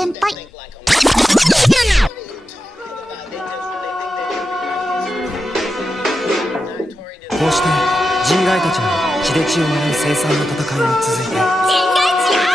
senpai. こうして人外たちの血で血を洗う凄惨な戦いは続いて。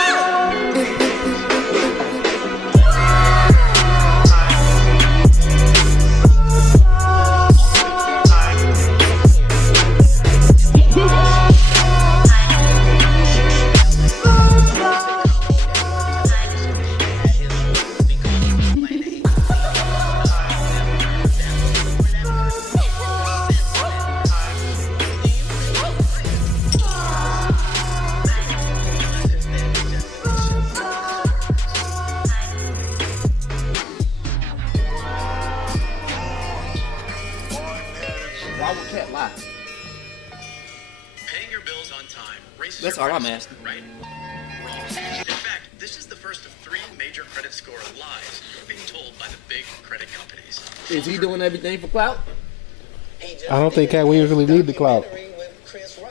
Why would Cat lie? Paying your bills on time raises That's your all I'm credit asking. score, right? In fact, this is the first of 3 major credit score lies you're being told by the big credit companies. Is he doing everything for clout? I don't think Katt Williams really need the clout.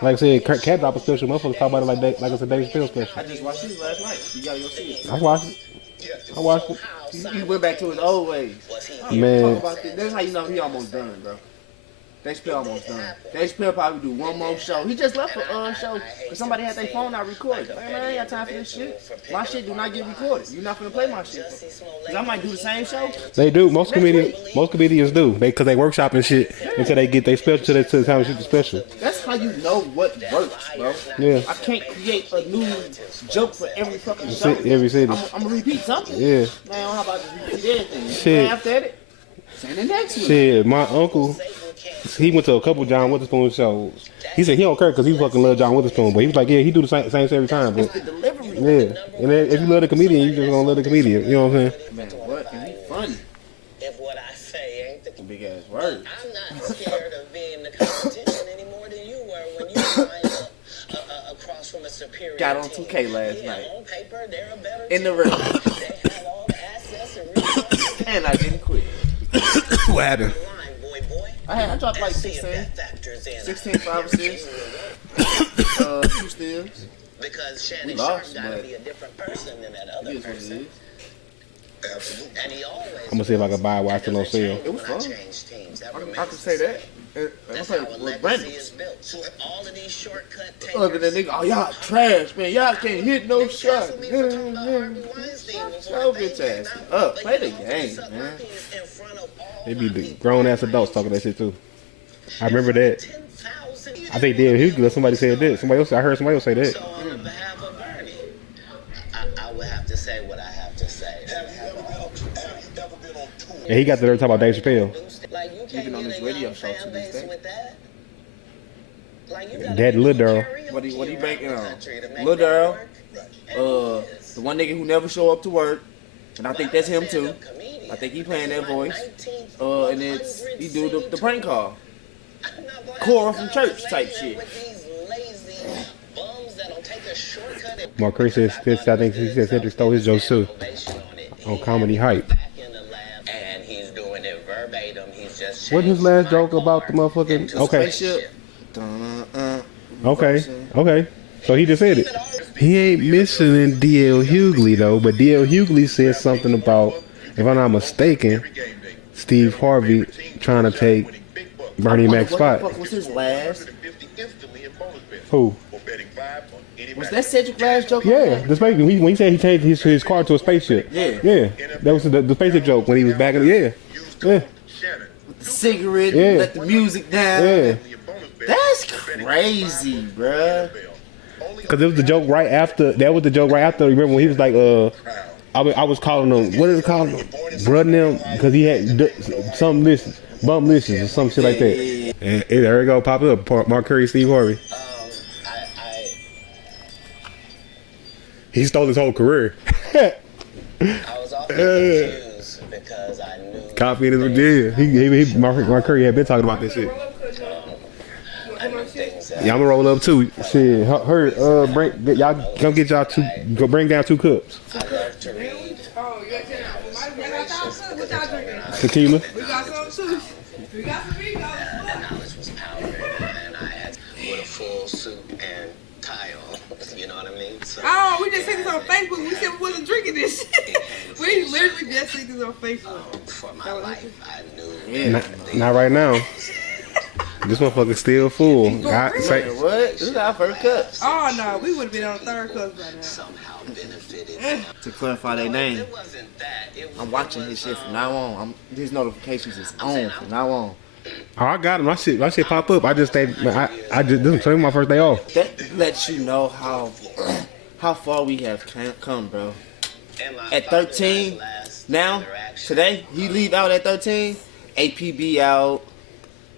Like I said, Katt dropped a special. Motherfuckers talk about it like it's a Dave Chappelle special. I just watched his last night. You gotta go see it. I watched it. I watched it. He went back to his old ways. Man. Talk about this. That's how you know he almost done, bro. Dave Chappelle almost done. Dave Chappelle probably do one more show. He just left for show because somebody had their phone out recorded. Man, I ain't got time for this shit. My shit do not get recorded. You're not gonna play my shit. Cause I might do the same show. They do. Most comedians do. Because they workshop and shit until they get their special to the time to shoot the special. That's how you know what works, bro. Yeah. I can't create a new joke for every fucking show. Every city. I'm gonna repeat something. Yeah. Man, how about just repeat everything? Shit. Man, after that, send the next one. Shit, my uncle, he went to a couple John Witherspoon shows. He said he don't care because he fucking love John Witherspoon, but he was like, yeah, he do the same shit every time. But The delivery. yeah, and then if you love the comedian, you just gonna love the comedian. You know what I'm saying? Man, what? And he funny. If what I say ain't the Big ass word. I'm not scared of being the competition any more than you were when you lined up across from a superior Got on team. 2K last Yeah, night. on paper, they're a better In the team. ring. They have all the assets and resources. And I didn't quit. What happened? Line, boy. I dropped like Let's see if 16. that factors in. 16 5 assists. 2 steals. Because We Shannon lost, Sharp gotta but be a different person than that other It is what it person. is. And he always I'm gonna see if I can buy it while it's still on sale. It was fun. changed teams. That I remains can say that. I That's play how a with legacy Brandon. is built. So all of these shortcut Other than nigga, oh y'all trash, man. Y'all can't hit no shot. Shut Show bitch ass up. Play the game, man. They be the grown ass adults talking that shit too. I remember that. I think Dan Hughley, somebody said that. I heard somebody else say that. So on behalf of Bernie, I would have to say what I have to say. And he got to there talking about Dave Chappelle. Like you can't Even on get this a radio young show fan to this base day. with that. Like you gotta That be Lil Durrell. karaoke What he banking on? country to make Lil that Durrell. work. And he is. The one nigga who never show up to work. And I think that's him too. I think he playing that voice. And it's he do the prank call. Cora from church type shit. Mark Chris says, I think he said Cedric stole his jokes too. On Comedy Hype. And he's doing it verbatim. He's just Wasn't his last joke about the motherfucking... Okay. Spaceship. Okay. So he just said it. He ain't mentioning D.L. Hughley though, but D.L. Hughley said something about, if I'm not mistaken, Steve Harvey trying to take Bernie Mac's spot. What the fuck was his last? Who? Was that Cedric last joke? Yeah, the space. When he said he changed his car to a spaceship. Yeah. That was the spaceship joke when he was back in. Yeah. With the cigarette, Yeah. let the music down. Yeah. That's crazy, bruh. Because it was the joke right after. That was the joke right after. Remember when he was like, I was calling him. What is it called? Brudding him because he had some list, bump lists or some shit like that. And there we go, pop up. Mark Curry, Steve Harvey. He stole his whole career. I was often confused because I knew. Copy in his deal. Mark Curry had been talking about this shit. I knew things that Yeah, I'm gonna roll up too. Shit, y'all come get y'all go bring down 2 cups. I love to read. Tequila. We got some too. We got some And knowledge was power. And I had with a full suit and tie on. You know what I mean? So Oh, we just seen this on Facebook. We said we wasn't drinking this shit. it came We literally just see this on Facebook. For my life, I knew. Yeah. Not right now. This motherfucker's still full. God, say, Man, what? This is our first cut. Oh no, we would have been on the third cuss by now. Somehow benefited. To clarify their name, It wasn't that. It was I'm watching his shit from now on. These notifications is on from now on. oh, I got him. My shit pop up. I just stayed. I just this is my first day off. That lets you know how far we have come, bro. At 13, now, today, you leave out at 13, APB out.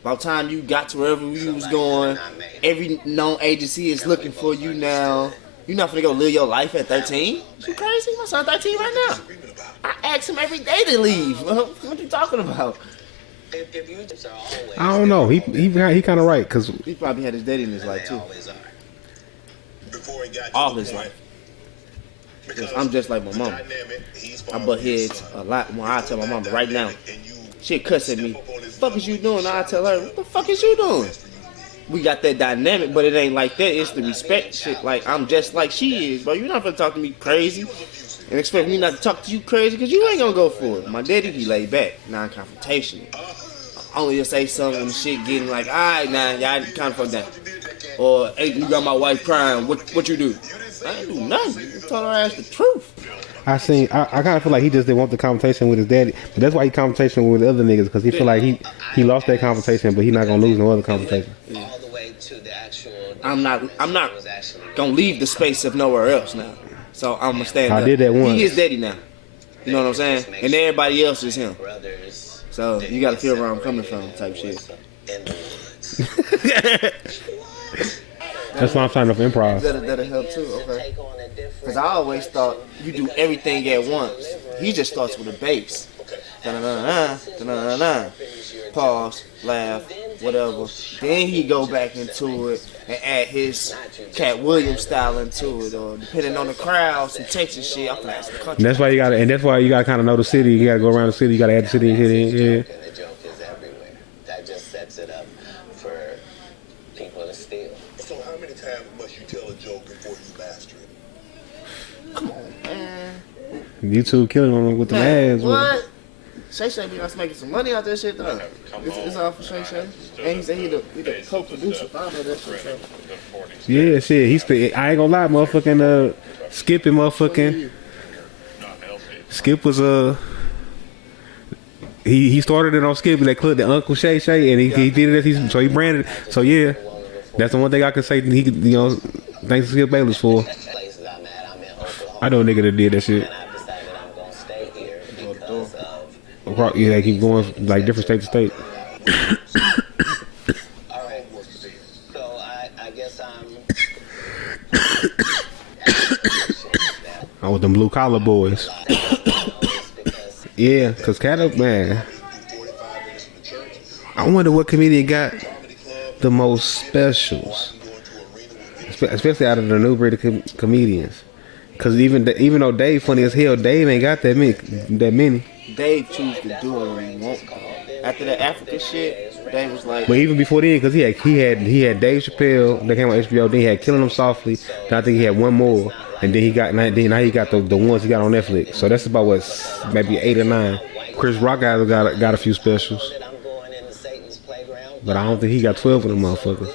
By the time you got to wherever you was going, every known agency is looking for you now. You're not gonna go live your life at 13? You crazy? My son 13 right now. I ask him every day to leave. What you talking about? I don't know. He kind of right because He probably had his daddy in his life too. All his life. Because I'm just like my mama. I butt heads a lot when I tell my mama right now. She'll cuss at me. What the fuck is you doing? I tell her, what the fuck is you doing? We got that dynamic, but it ain't like that. It's the respect shit. Like, I'm just like she is, bro. You're not gonna talk to me crazy and expect me not to talk to you crazy because you ain't gonna go for it. My daddy, he laid back, non-confrontational. Only to say something when shit getting like, alright, nah, y'all kind of fuck down. Or, hey, you got my wife crying, what you do? I ain't do nothing. I told her ass the truth. I kind of feel like he just didn't want the conversation with his daddy, but that's why he conversation with other niggas because he feel like he lost that conversation, but he not gonna lose no other conversation. all the way to the actual. I'm not gonna leave the space of nowhere else now. So I'm gonna stand up. I did that once. He is daddy now. You know what I'm saying? And everybody else is him. Brothers. So you gotta feel where I'm coming from, type shit. In the woods. That's why I'm signing up for improv. That'll help too. Okay. Take on a different. Because I always thought you do everything at once. He just starts with a bass. Da-na-na-na, da-na-na-na. Pause, laugh, whatever. Then he go back into it and add his Cat Williams style into it, or depending on the crowd, some Texas shit. I'm like, some country. That's why you gotta kind of know the city. You gotta go around the city. You gotta add the city in. Yeah. And the joke is everywhere. That just sets it up for people to steal. So how many times must you tell a joke before you master it? Come on, man. YouTube killing him with the ads. What? Shay Shay be us making some money out that shit though. It's all for Shay Shay. And he said he the co-producer. I know that shit. So. Yeah, shit. I ain't gonna lie, motherfucking Skip and motherfucking Skip was he started it on Skip that clip, the Uncle Shay Shay, and he did it so he branded it. So yeah, that's the one thing I can say he could, thanks to Skip Bayless for. Places I'm at, I'm in Oklahoma. I know a nigga that did that shit. And I've decided I'm gonna stay here because of. Yeah, they keep going like different state to state. All right. So I guess I was them blue collar boys. Yeah, cause Katt, man. I wonder what comedian got the most specials, especially out of the new breed of comedians. Cause even though Dave funny as hell, Dave ain't got that many. Dave choose to do it when he want. After the Africa shit, Dave was like. But even before then, cause he had Dave Chappelle that came on HBO. Then he had Killing Them Softly. Then I think he had one more, and then now he got the ones he got on Netflix. So that's about what, maybe 8 or 9. Chris Rock got a few specials, but I don't think he got 12 of them motherfuckers.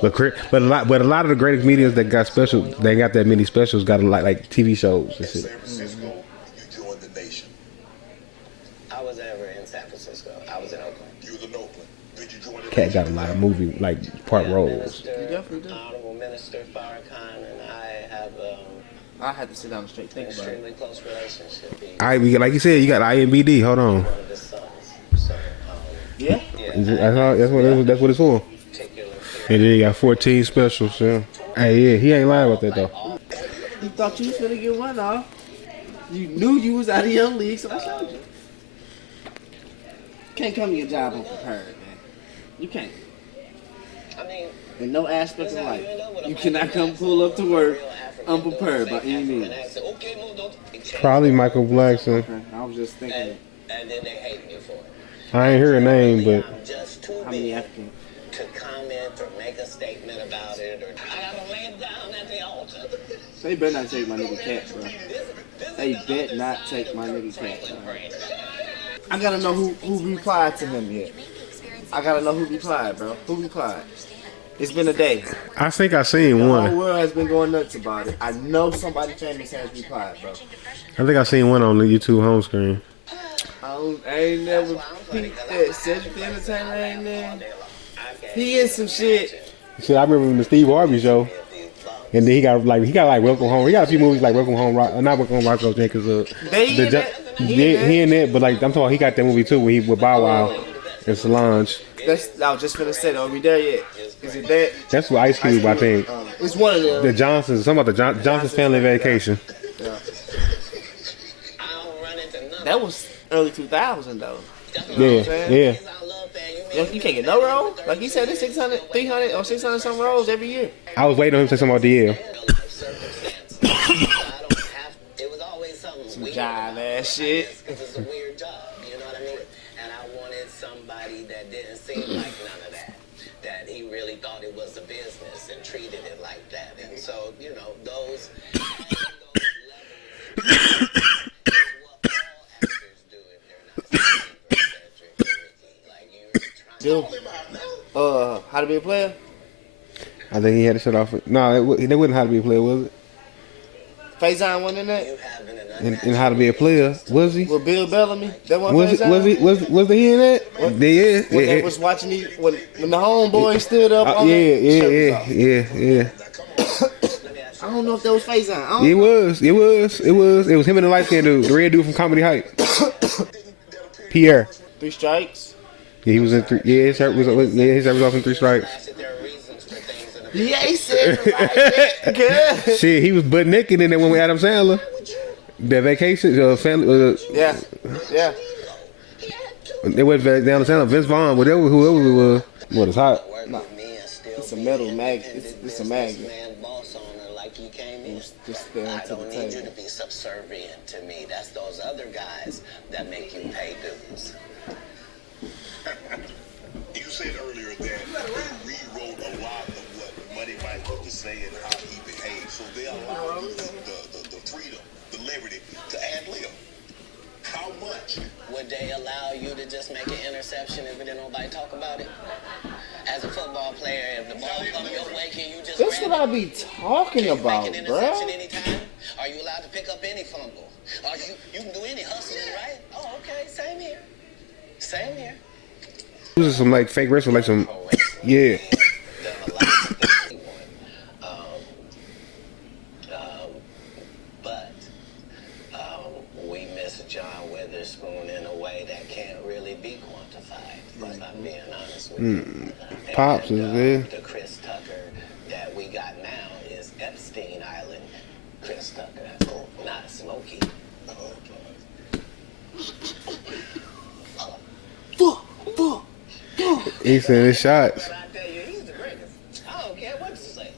But a lot of the greatest comedians that got special, they ain't got that many specials. Got like TV shows and shit. I was never in San Francisco. I was in Oakland. You was in Oakland. Did you join the Katt got a lot of movie part roles. definitely do. Honorable Minister Farrakhan and I have I had to sit down and straight think about it. extremely close relationship. Being All right, like you said, you got IMBD. Hold on, one of his sons. So, Yeah? that's what it's for. particular And then he got 14 specials. Yeah. Hey, yeah, he ain't lying about that though. You thought you was gonna get one off. You knew you was out of your league, so I showed you. Can't come to your job unprepared, man. You can't. I mean, In no aspect of life. You cannot come pull up to work unprepared by any means. Probably Michael Blackson. Okay, I was just thinking, and then they hate me for it. I ain't hear a name, but I'm just too how many big African? to comment or make a statement about it. Or I gotta lay it down at the altar. So you better not take my nigga Katt, bro. They bet not take my nigga Katt. I gotta know who replied to him yet. I gotta know who replied, bro. Who replied? It's been a day. I think I seen The whole one. world has been going nuts about it. I know somebody famous has replied, bro. I think I seen one on the YouTube home screen. I ain't never peeped that. Cedric the Entertainer ain't there. He is some shit. See, I remember in the Steve Harvey show, and then he got like Welcome Home. He got a few movies like Welcome Home, not Welcome Home, Rocco, because He in that, but like I'm talking, he got that movie too, where he with Bow Wow and Solange. I was just finna say, are we there yet? Is it that? That's what Ice Cube, I think. It's one of them. The Johnsons, something about the Johnson's Family Vacation. Yeah. That was early 2000 though. Yeah. You can't get no role. Like he said, it's 600, 300 or 600 some roles every year. I was waiting on him to say something about DL. It was always something weird. Jive ass shit. It was a weird job, you know what I mean? And I wanted somebody that didn't seem like none of that. That he really thought it was a business and treated it like that. And so, you know, those levels is what all actors do if they're not seeking for Cedric or Ricky. Like you're trying How to Be a Player? I think he had to shut off. No, it wasn't How to Be a Player, was it? Faison wasn't in that? And How to Be a Player, was he? With Bill Bellamy? That one Was he in that? When they was watching when the homeboy stood up on Yeah. I don't know if that was Faison. It was him and the light skinned dude, the red dude from Comedy Hype. Pierre. 3 Strikes. Yeah, he was in 3. Yeah, his shirt was off in 3 Strikes. He ain't said it like that. Shit, he was butt naked in that one with Adam Sandler. That vacation, family. Yeah. It was Adam Sandler, Vince Vaughn, whoever it was. What is hot? No. It's a metal magnet. It's a magnet. Just stand I to don't the need you table. to be subservient to me. That's those other guys that make you pay dues. You said earlier that they rewrote a lot of what Money Mike was to say and how he behaved. So they allowed you the freedom, the liberty to ad lib. How much? Would they allow you to just make an interception if didn't nobody talk about it? As a football player, if the ball comes your way, can you just That's grab what it? I be talking about, Make an bro. interception anytime? Are you allowed to pick up any fumble? Are you can do any hustling, right? Oh, okay, same here. Same here. It was some like fake wrestling, like some, yeah. But we miss John Witherspoon in a way that can't really be quantified, if I'm being honest with you. Pops is there. The Chris Tucker that we got now is Epstein Island Chris Tucker, not Smokey. He said his shots. But I tell you, he's the greatest. I don't care what you say.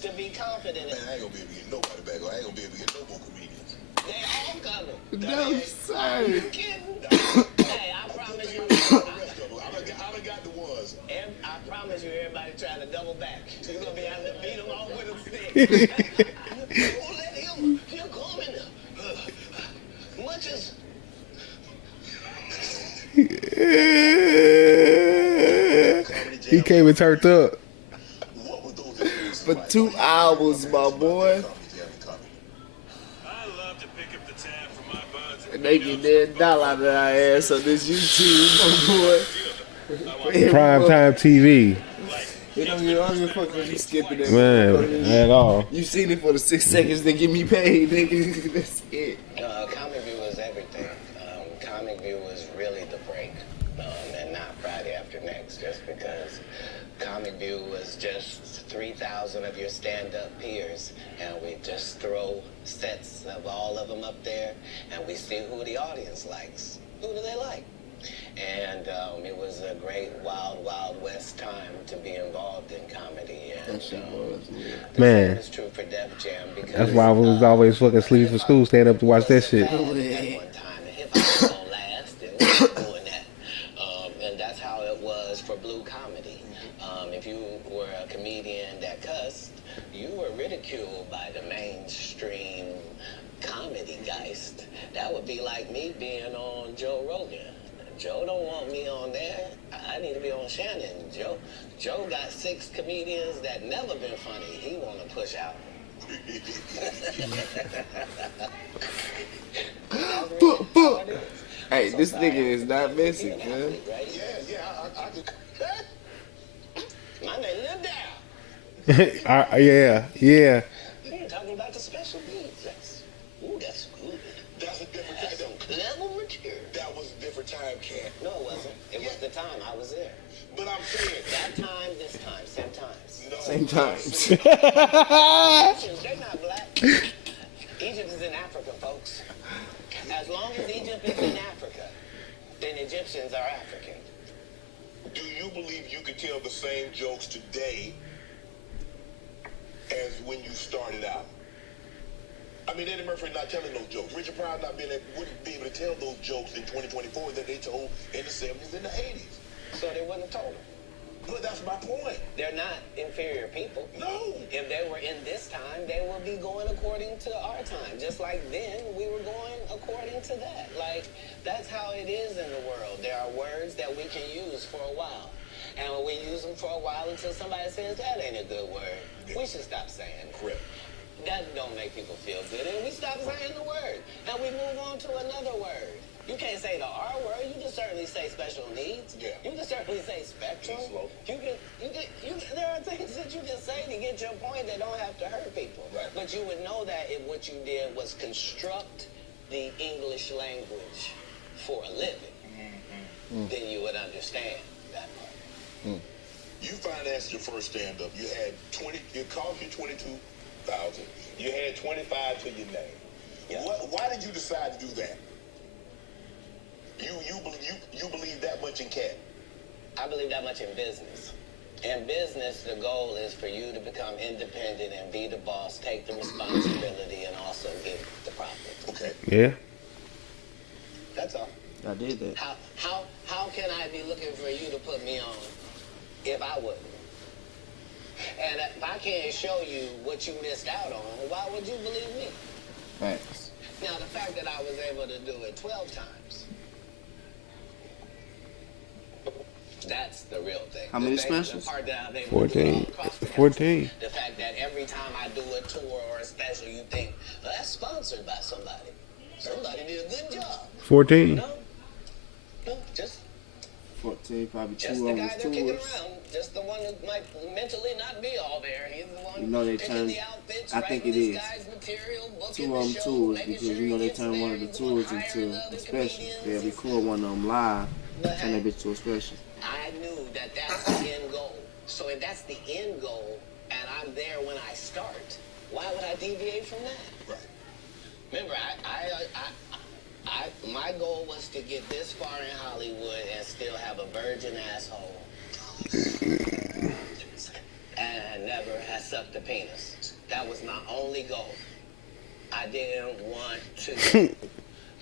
To be confident Man, I ain't gonna be able to get nobody back. I ain't gonna be able to get no more comedians. they all coming. No, sir. You kidding? Hey, I promise you. I done got the ones. I promise you, everybody trying to double back. You're gonna be having to beat them off with a stick. You won't let him. He'll come in there. Much as He came and turned up. What were those issues? For 2 hours, my boy. I love to pick up the tab for my buds. And they get that dollar out of our ass on this YouTube, my boy. Primetime TV. You don't give a fuck if you skipping it. Man, at all. You seen it for the 6 seconds, they give me paid, nigga. That's it. Comic View was everything. Comic View was really the break, and not Friday After Next, just because Comic View was just 3,000 of your stand-up peers, and we just throw sets of all of them up there, and we see who the audience likes. Who do they like? And it was a great wild, wild west time to be involved in comedy. And, the Man. same is true for Def Jam because That's why I was always fucking sleeping for school, staying up to watch that shit. at one time, the hip hop was gonna last, and we were doing that. And that's how it was for blue comedy. If you were a comedian that cussed, you were ridiculed by by the mainstream comedy geist. That would be like me being on Joe Rogan. Joe don't want me on there. I need to be on Shannon. Joe got 6 comedians that never been funny. He want to push out. Hey, this nigga is not messy, man. Yeah, I could. My name Lil Yeah. You're talking about the special needs. That's good. That's a different That's time. some clever material. That was a different time, Cat. No, it wasn't. It was the time I was there. But I'm saying That time, this time, same times. no. Same times. Egyptians, they're not black. Egypt is in Africa, folks. As long as Egypt is in Africa, then Egyptians are African. Do you believe you could tell the same jokes today as when you started out? I mean, Eddie Murphy not telling those jokes. Richard Pryor wouldn't be able to tell those jokes in 2024 that they told in the 70s and the 80s. So they wouldn't have told them. But that's my point. They're not inferior people. No. If they were in this time, they would be going according to our time. Just like then, we were going according to that. Like, that's how it is in the world. There are words that we can use for a while. And when we use them for a while until somebody says, that ain't a good word, we should stop saying it. Correct. That don't make people feel good. And we stop saying the word. And we move on to another word. You can't say the R word. You can certainly say special needs. Yeah. You can certainly say spectrum. Slow. There are things that you can say to get your point that don't have to hurt people. Right. But you would know that if what you did was construct the English language for a living, then you would understand that part. You financed your first stand-up. You had 20. It cost you 22,000. You had 25 to your name. Yeah. Why did you decide to do that? You believe that much in Katt? I believe that much in business. In business, the goal is for you to become independent and be the boss, take the responsibility, and also get the profit. Okay. Yeah. That's all. I did that. How can I be looking for you to put me on if I wouldn't? And if I can't show you what you missed out on, why would you believe me? Facts. Now, the fact that I was able to do it 12 times, that's the real thing. How many The specials? part that I'm able to do it 14. all across the country. 14. The fact that every time I do a tour or a special, you think, well, that's sponsored by somebody. Somebody did a good job. 14. No, just 14, probably the 2 guy of they're them kicking tours. around. Just the one who might mentally not be all there. He's the one You know they picking turned- the outfits, I think writing it this is. guy's material, booking 2 the of them show, tours making because sure you know he they gets turn one of the there, tours hiring into other a special. comedians. They record one of them live, But turn that bitch to a special. I knew that that's the end goal. So if that's the end goal, and I'm there when I start, why would I deviate from that? Right. Remember, my goal was to get this far in Hollywood and still have a virgin asshole. And never have sucked a penis. That was my only goal. I didn't want to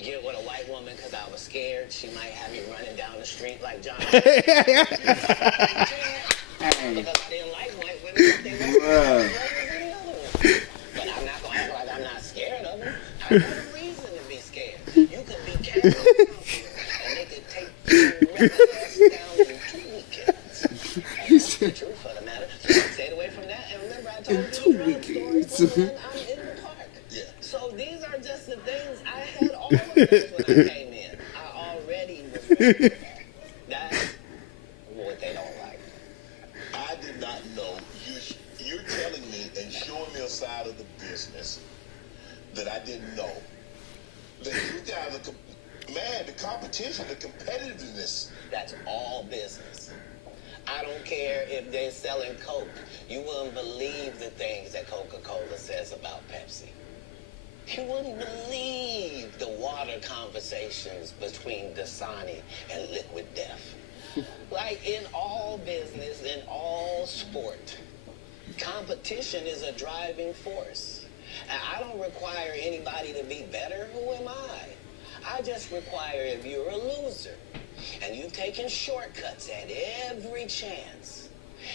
get with a white woman because I was scared she might have me running down the street like John. Because I didn't like white women. They were But I'm not going to act like I'm not scared of them. I have a reason to be scared. You could be casual and they could take your ass down in 2 weekends. And that's the truth of the matter. So I stayed away from that. And remember, I told you 2 weekends. I'm in the park. Yeah. So these are just the things I had all of this when I came in. I already was ready for that. That's what they don't like. I did not know. You're telling me and showing me a side of the business that I didn't know. That you guys are, the competition, the competitiveness. That's all business. I don't care if they're selling Coke. You wouldn't believe the things that Coca-Cola says about Pepsi. You wouldn't believe the water conversations between Dasani and Liquid Death. Like in all business, in all sport, competition is a driving force. And I don't require anybody to be better. Who am I? I just require if you're a loser and you've taken shortcuts at every chance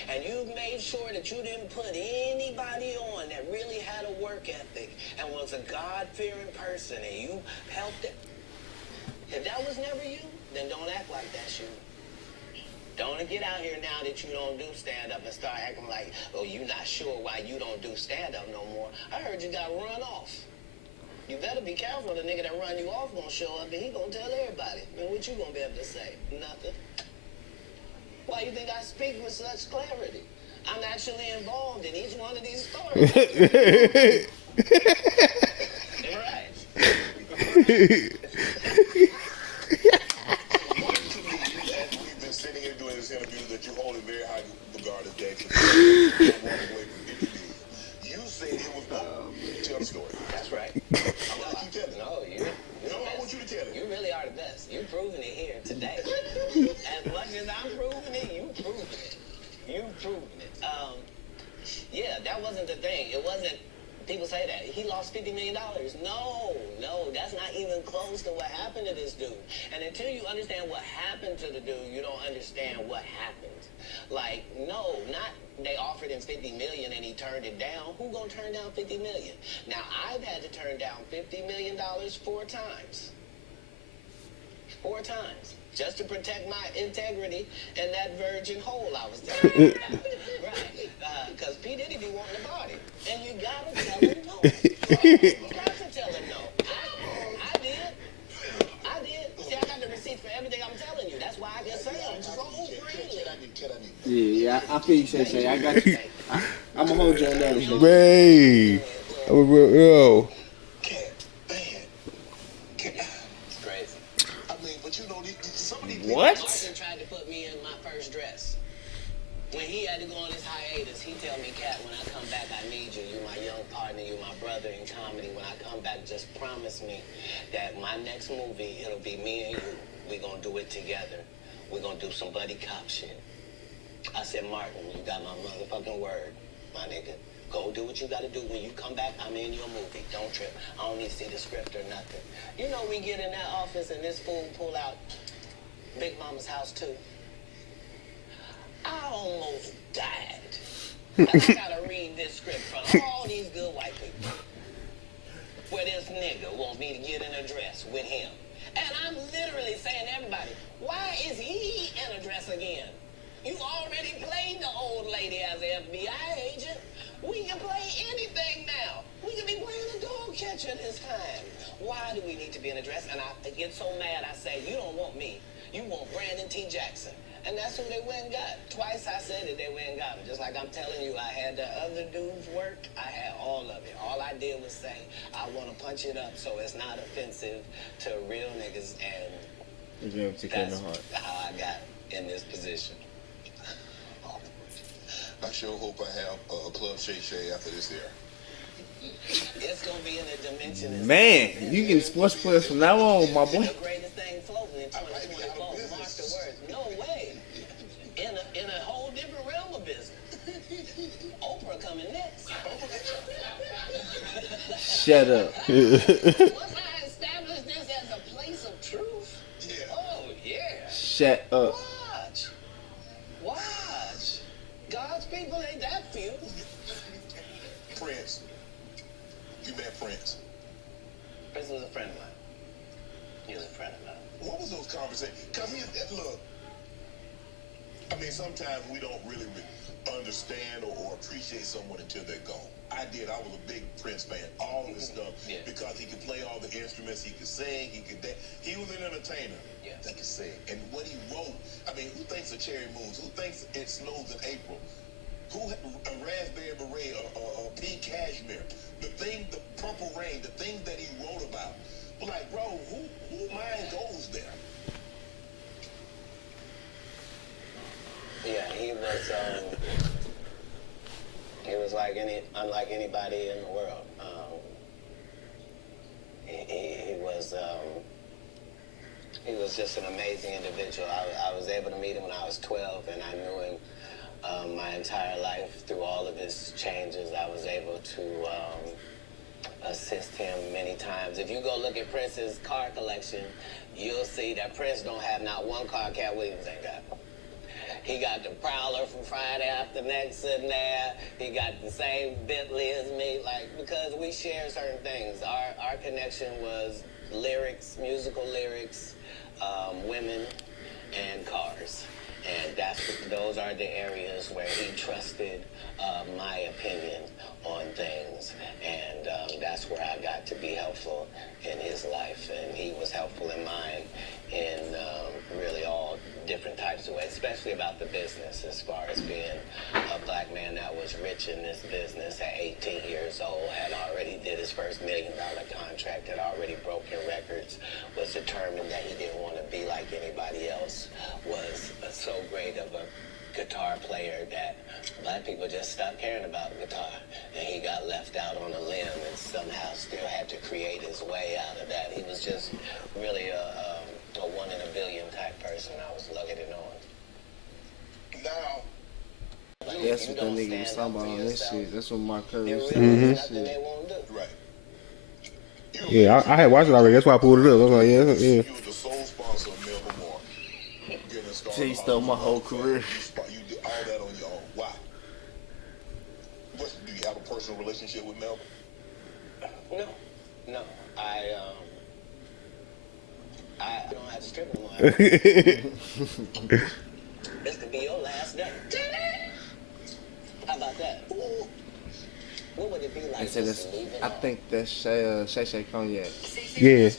And you've made sure that you didn't put anybody on that really had a work ethic and was a God-fearing person, and you helped it. If that was never you, then don't act like that's you. Don't get out here now that you don't do stand-up and start acting like, oh, you're not sure why you don't do stand-up no more. I heard you got run off. You better be careful. The nigga that run you off gonna show up and he gonna tell everybody. Man, what you gonna be able to say? Nothing. Why you think I speak with such clarity? I'm actually involved in each one of these stories. Right. We've been sitting here doing this interview that you hold in very high regard as gangster. You said it was wrong. Tell the story. That's right. I want you to tell it. No, I want you to tell it. You really are the best. You've proven it here today. As much as I'm proving it, you've proven it. You've proven it. Yeah, that wasn't the thing. It wasn't. People say that he lost $50 million. No, that's not even close to what happened to this dude. And until you understand what happened to the dude, you don't understand what happened. Like, no, not they offered him $50 million and he turned it down. Who gonna turn down $50 million? Now I've had to turn down $50 million 4 times. 4 times. Just to protect my integrity and that virgin hole I was telling you about. Right. Because P. Diddy be wanting to party. And you gotta tell him no. You got to tell him no. I did. See, I got the receipt for everything I'm telling you. That's why I can say I'm so freely. Yeah, I feel you, Shay. I got you. I'm gonna hold you on that. Babe. Yo. What? Martin tried to put me in my first dress. When he had to go on his hiatus, he tell me, Katt, when I come back, I need you. You my young partner, you my brother in comedy. When I come back, just promise me that my next movie, it'll be me and you. We're gonna do it together. We're gonna do some buddy cop shit. I said, Martin, you got my motherfucking word, my nigga. Go do what you gotta do. When you come back, I'm in your movie. Don't trip. I don't need to see the script or nothing. You know, we get in that office and this fool pull out Big Mama's House too. I almost died. I gotta read this script from all these good white people. Where this nigga wants me to get in a dress with him. And I'm literally saying to everybody, why is he in a dress again? You already played the old lady as an FBI agent. We can play anything now. We can be playing a dog catcher this time. Why do we need to be in a dress? And I get so mad, I say, you don't want me. You want Brandon T. Jackson. And that's who they went and got. Twice I said it, they went and got him. Just like I'm telling you, I had the other dude's work. I had all of it. All I did was say, I want to punch it up so it's not offensive to real niggas. And that's how I got in this position. I sure hope I have a Club Shay Shay after this here. It's gonna be in a dimension. Man, you get sports players from now on, my boy. The greatest thing floating in 2024. Mark the words. No way. In a whole different realm of business. Oprah coming next. Shut up. Once I establish this as a place of truth. Yeah. Oh yeah. Shut up. Watch. God's people ain't that few. Prince. You met Prince. Prince was a friend of mine. He was a friend of mine. What was those conversations? Because look, I mean, sometimes we don't really understand or appreciate someone until they're gone. I did. I was a big Prince fan. All of this stuff. Yeah. Because he could play all the instruments. He could sing. He could dance. He was an entertainer. Yeah. That could sing. And what he wrote, I mean, who thinks of Cherry Moons? Who thinks It Snows in April? Who a Raspberry Beret or Pink Cashmere? The Purple Rain, the things that he wrote about. But like, bro, who mind goes there? Yeah, he was like unlike anybody in the world. He was just an amazing individual. I was able to meet him when I was 12, and I knew him my entire life through all of his changes. I was able to assist him many times. If you go look at Prince's car collection, you'll see that Prince don't have not one car Katt Williams ain't got. He got the Prowler from Friday After Next in there. He got the same Bentley as me, like, because we share certain things. Our connection was lyrics, musical lyrics, women, and cars. And those are the areas where he trusted my opinion on things. And that's where I got to be helpful in his life. And he was helpful in mine in really all different types of ways, especially about the business, as far as being a black man that was rich in this business at 18 years old, had already did his first $1 million contract, had already broken records, was determined that he didn't want to be like anybody else, was so great of a guitar player that black people just stopped caring about guitar, and he got left out on a limb and somehow still had to create his way out of that. He was just really a one in a billion type person I was looking on. Now, That's what the nigga was talking about on this shit. That's what my cousin was There saying. really on is this nothing shit. they won't do. right. Yeah, I had watched it already. That's why I pulled it up. I was like, yeah. You were the sole sponsor of Melvin Moore. Getting started. She stole my whole career. You did all that on your own. Why? Do you have a personal relationship with Melvin? No. I don't have to strip no more. This could be your last day. How about that? What would it be like? They said just that's, leaving I home? think that's Shay Cognac. Yeah.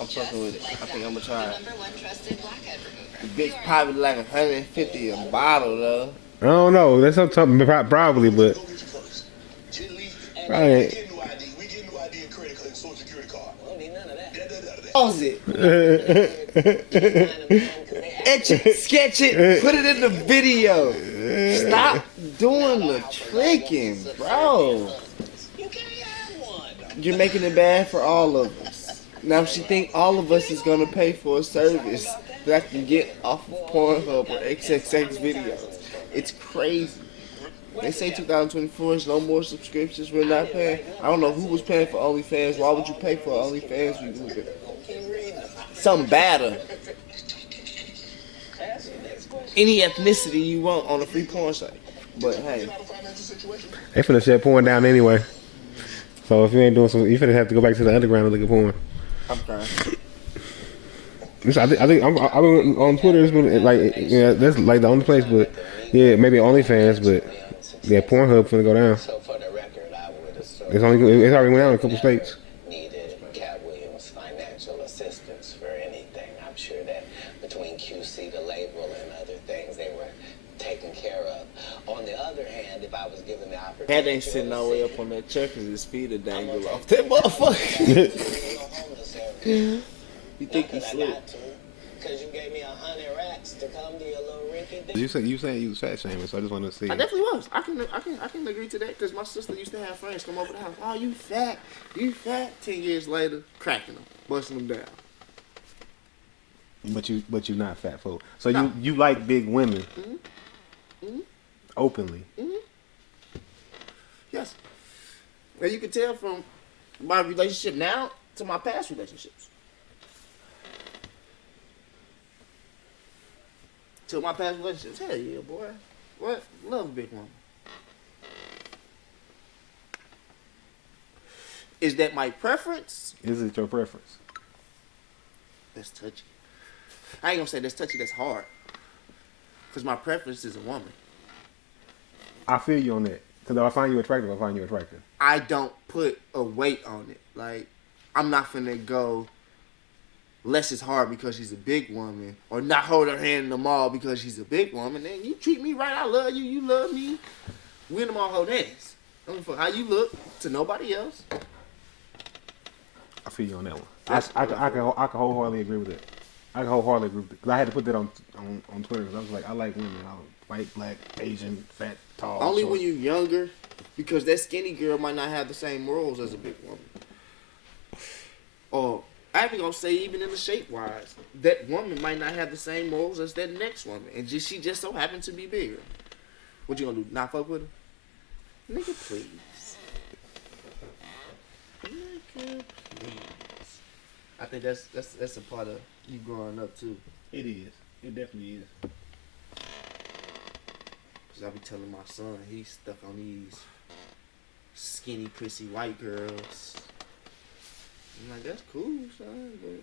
I'm fucking with it. I think I'm gonna try it. Number one trusted blackhead The remover. bitch probably like 150 a bottle though. I don't know. That's something probably, but Go get your purse. Just leave. I We ain't. get new ID. We get new ID and credit card and social security card. I don't need none of that. Pause it. Etch it, sketch it, put it in the video. Stop doing the tricking, bro. You can't have one. You're making it bad for all of us. Now she think all of us is gonna pay for a service that I can get off of Pornhub or XXX videos. It's crazy. They say 2024 is no more subscriptions. We're not paying. I don't know who was paying for OnlyFans. Why would you pay for OnlyFans? Something badder. Any ethnicity you want on a free porn site. But hey, They finna shut porn down anyway. So if you ain't doing some, you finna have to go back to the underground and look at porn. I'm crying. I think I'm on Twitter. It's been like, yeah, that's like the only place. But yeah, maybe OnlyFans. But yeah, Pornhub finna go down. So for the record, I would assume It's already went down in a couple states. needed Cat Williams' financial assistance for anything. I'm sure that between QC, the label, and other things, they were taken care of. On the other hand, if I was given the opportunity, That ain't sitting all the way up on that chair because his feet are dangle off that motherfucker. You think he slick? Because you gave me 100 racks to come to your little rinky dink. You saying you was fat shaming, so I just wanted to see. I definitely was. I can agree to that because my sister used to have friends come over the house. Oh, you fat. 10 years later, cracking them, busting them down. But you not fat folk. So No. you like big women openly. Yes. And you can tell from my relationship now to my past relationships. To my past relationships. Hell yeah, boy. What? Love a big woman. Is that my preference? Is it your preference? That's touchy. I ain't gonna say that's touchy, that's hard. Because my preference is a woman. I feel you on that. Because if I find you attractive, I find you attractive. I don't put a weight on it. Like, I'm not finna go less is hard because she's a big woman, or not hold her hand in the mall because she's a big woman. Then you treat me right, I love you, you love me. We in the mall hold hands. I don't give a fuck how you look to nobody else. I feel you on that one. I can wholeheartedly agree with it. I can wholeheartedly agree with it. Because I had to put that on Twitter. Because I was like, I like women. I was white, black, Asian, fat, tall. Only short. when you're younger, because that skinny girl might not have the same morals as a big woman. Or I ain't gonna say even in the shape wise, that woman might not have the same morals as that next woman, and she just so happened to be bigger. What you gonna do? Not fuck with her? Nigga, please. Nigga, please. I think that's a part of you growing up too. It is. It definitely is. Cause I be telling my son he's stuck on these skinny, prissy white girls. I'm like, that's cool, son, but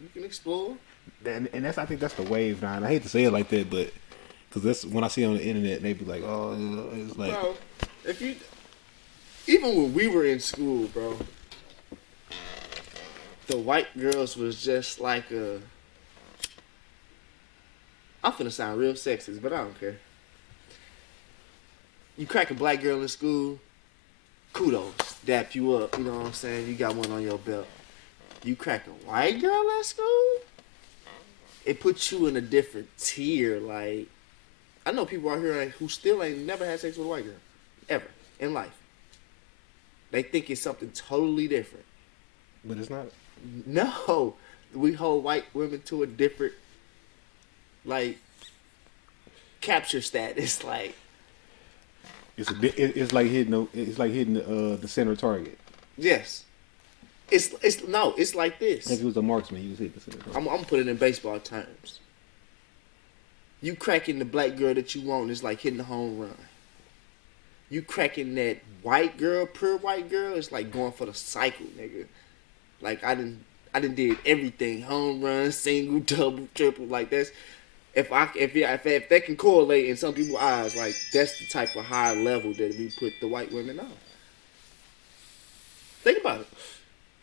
you can explore. And I think that's the wave now. And I hate to say it like that, but because that's when I see it on the internet, they be like, oh, it's like, bro, even when we were in school, bro, the white girls was just like I'm finna sound real sexist, but I don't care. You crack a black girl in school, kudos, dap you up, you know what I'm saying? You got one on your belt. You crack a white girl at school, it puts you in a different tier. Like, I know people out here who still ain't never had sex with a white girl, ever, in life. They think it's something totally different. but it's not. No, we hold white women to a different, like, capture status. Like, It's like hitting the center target. yes, it's like this. If he was a marksman, he was hitting the center target. I'm gonna put it in baseball terms. You cracking the black girl that you want is like hitting a home run. You cracking that white girl, pure white girl, it's like going for the cycle, nigga. Like I done did everything, home run, single, double, triple. Like that's if that can correlate in some people's eyes, like that's the type of high level that we put the white women on. Think about it.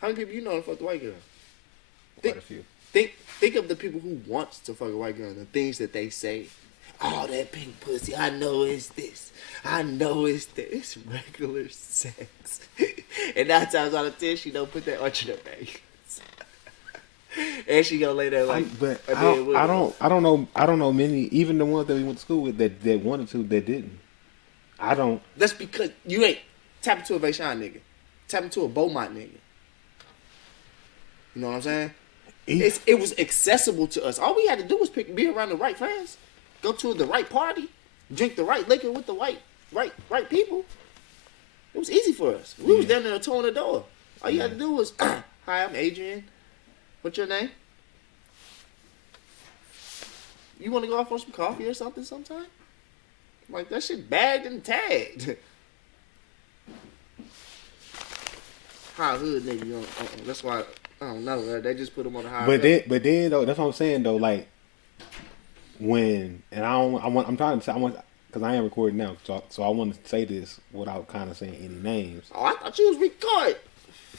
How many people you know fuck the white girl? Quite a few. Think of the people who wants to fuck a white girl and the things that they say. Oh, that pink pussy, I know it's this. I know it's this. It's regular sex. And 9 times out of 10, she don't put that arch in her face. And she gonna lay there like. But I don't know many, even the ones that we went to school with that wanted to, that didn't. I don't. That's because you ain't tap into a Vaishon nigga. Tap into a Beaumont nigga. You know what I'm saying? It was accessible to us. All we had to do was be around the right friends, go to the right party, drink the right liquor with the right people. It was easy for us. We was down there towing the door. All you had to do was, hi, I'm Adrian. What's your name? You want to go off on some coffee or something sometime? Like, that shit bagged and tagged. High hood nigga, you know, that's why, I don't know, they just put them on the high But then though, that's what I'm saying though, like, when, and I'm trying to say, because I am recording now, so I want to say this without kind of saying any names. Oh, I thought you was recording.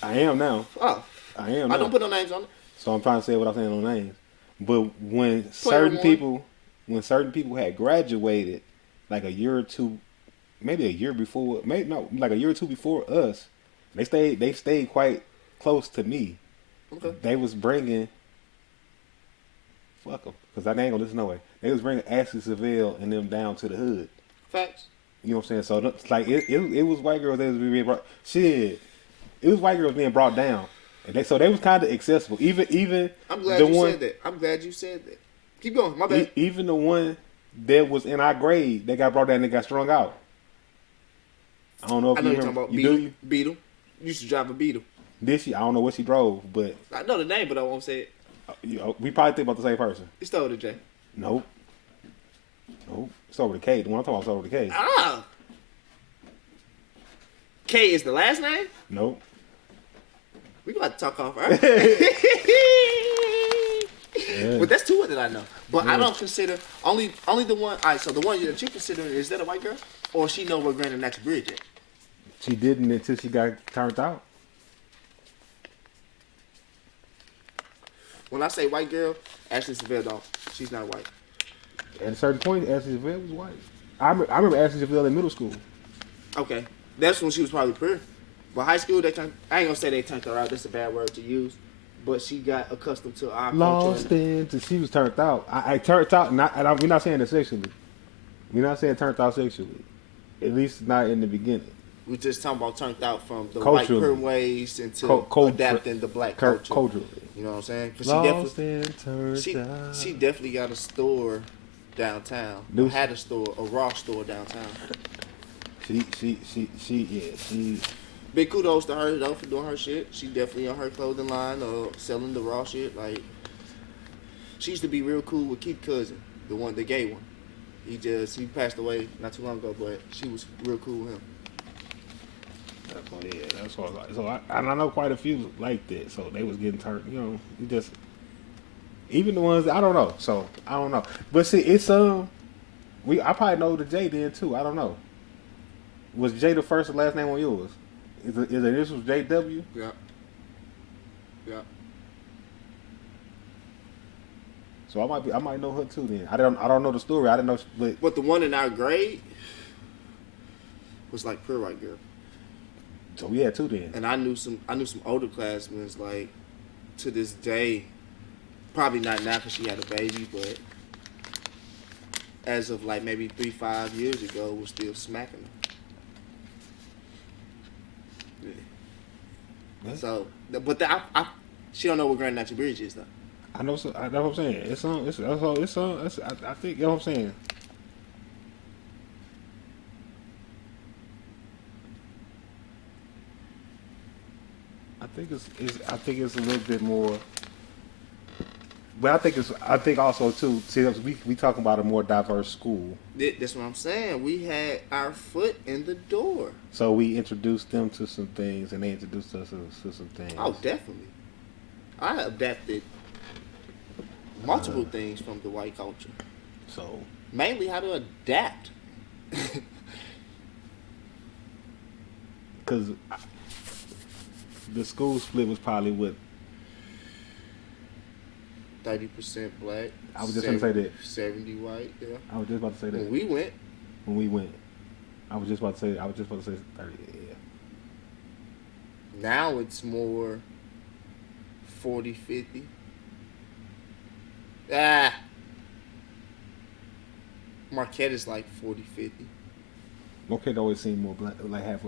I am now. Oh. I am now. I don't put no names on it. So I'm trying to say it without saying no names. But when certain people had graduated, like a year or two, maybe a year before, like a year or two before us, they stayed quite close to me. Okay. They was bringing, fuck them, because I ain't gonna listen no way. They was bringing Ashley Seville and them down to the hood. Facts. You know what I'm saying? So it's like it was white girls that was being brought. Shit, it was white girls being brought down, and they was kind of accessible. Even I'm glad you said that. Keep going. My bad. Even the one that was in our grade that got brought down and got strung out. I don't know if I know you you're remember. talking about Beetle. You used to drive a Beetle. Did she? I don't know what she drove, but I know the name, but I won't say it. We probably think about the same person. It's over to Jay. Nope. It's over to K. The one I'm talking about is over to K. Ah. K is the last name? Nope. We about to talk off earth. Yeah. But that's two that I know. But I don't consider only the one. All right, so the one that you consider, is that a white girl, or she know where Grand National Bridge is? She didn't until she got turned out. When I say white girl, Ashley Seville don't. She's not white. At a certain point, Ashley Seville was white. I remember Ashley Seville in middle school. Okay, that's when she was probably pure. But high school, I ain't gonna say they turned her out. That's a bad word to use. But she got accustomed to our Lost culture. into she was turned out. I turned out. We're not saying it sexually. We're not saying turned out sexually. At least not in the beginning. We just talking about turned out from the Culturally. white pure ways into adapting the black culture. Culturally. You know what I'm saying? 'Cause she definitely got a store downtown. Had a store, a raw store downtown. She. Big kudos to her though for doing her shit. She definitely on her clothing line or selling the raw shit. Like, she used to be real cool with Keith's cousin, the gay one. He passed away not too long ago, but she was real cool with him. That's what, yeah, that's what. And I know quite a few like that. So they was getting turned. You know, you just even the ones I don't know. So I don't know. But see, it's I probably know the J then too. I don't know. Was J the first and last name on yours? Is the initials JW? Yeah. Yeah. So I might know her too. Then I don't know the story. I didn't know, But the one in our grade was like pure white girl. So we had two then. And I knew some older classmen like to this day, probably not now because she had a baby, but as of like maybe 3-5 years ago, was still smacking her. Yeah. So, but she don't know what Grand Natural Bridge is though. I know. So, that's what I'm saying. It's on. I think. You know what I'm saying. I think it's a little bit more. But I think also too. See, we talking about a more diverse school. That's what I'm saying. We had our foot in the door. So we introduced them to some things, and they introduced us to some things. Oh, definitely. I adapted multiple things from the white culture. So mainly how to adapt. Because the school split was probably what 30% black. I was just gonna say that 70 white. Yeah. I was just about to say that When we went. I was just about to say 30. Yeah. Now it's more 40-50. Marquette is like 40-50. Marquette always seemed more black, like had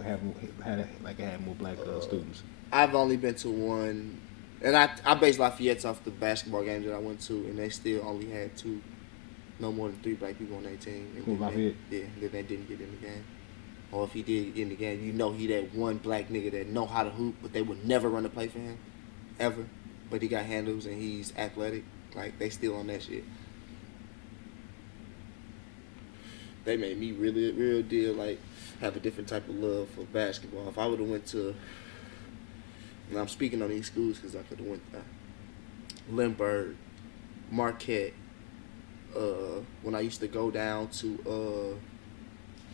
more black students. I've only been to one, and I based Lafayette off the basketball games that I went to, and they still only had no more than 3 black people on their team. And Lafayette? Then they didn't get in the game. Or if he did get in the game, you know he that one black nigga that know how to hoop, but they would never run a play for him, ever. But he got handles and he's athletic. Like, they still on that shit. They made me really, real deal, like, have a different type of love for basketball. If I would have went to, and I'm speaking on these schools because I could have went Lindbergh, Marquette, when I used to go down to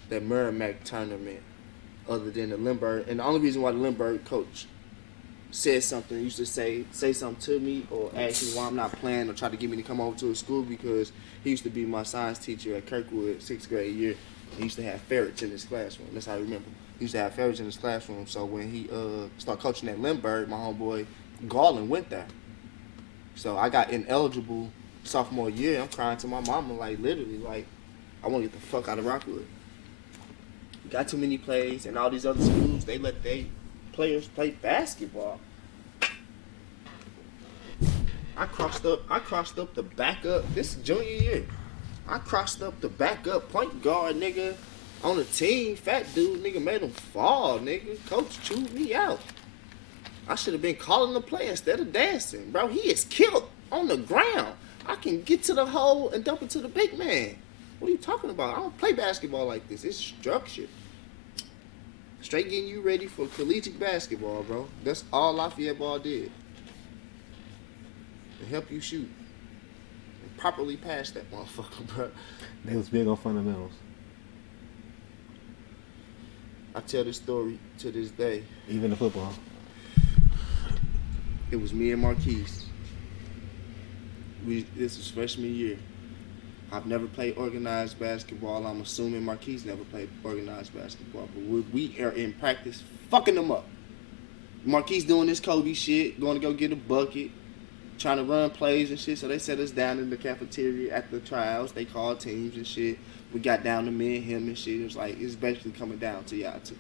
that Merrimack tournament, other than the Lindbergh, and the only reason why the Lindbergh coach said something, used to say something to me or ask me why I'm not playing or try to get me to come over to his school, because he used to be my science teacher at Kirkwood, 6th grade year. He used to have ferrets in his classroom. That's how I remember. He used to have ferrets in his classroom. So when he started coaching at Lindbergh, my homeboy Garland went there. So I got ineligible sophomore year. I'm crying to my mama, like, literally, like, I want to get the fuck out of Rockwood. We got too many plays, and all these other schools, they let their players play basketball. I crossed up the backup. This is junior year. I crossed up the backup point guard nigga on the team. Fat dude nigga made him fall, nigga. Coach chewed me out. I should have been calling the play instead of dancing. Bro, he is killed on the ground. I can get to the hole and dump it to the big man. What are you talking about? I don't play basketball like this. It's structured. Straight getting you ready for collegiate basketball, bro. That's all Lafayette ball did. To help you shoot. And properly pass that motherfucker, bro. They was big on fundamentals. I tell this story to this day. Even the football. It was me and Marquise. This was freshman year. I've never played organized basketball. I'm assuming Marquise never played organized basketball. But we are in practice fucking them up. Marquise doing this Kobe shit, going to go get a bucket, trying to run plays and shit. So they set us down in the cafeteria at the trials. They called teams and shit. We got down to me and him and shit. It was like, it's basically coming down to y'all two.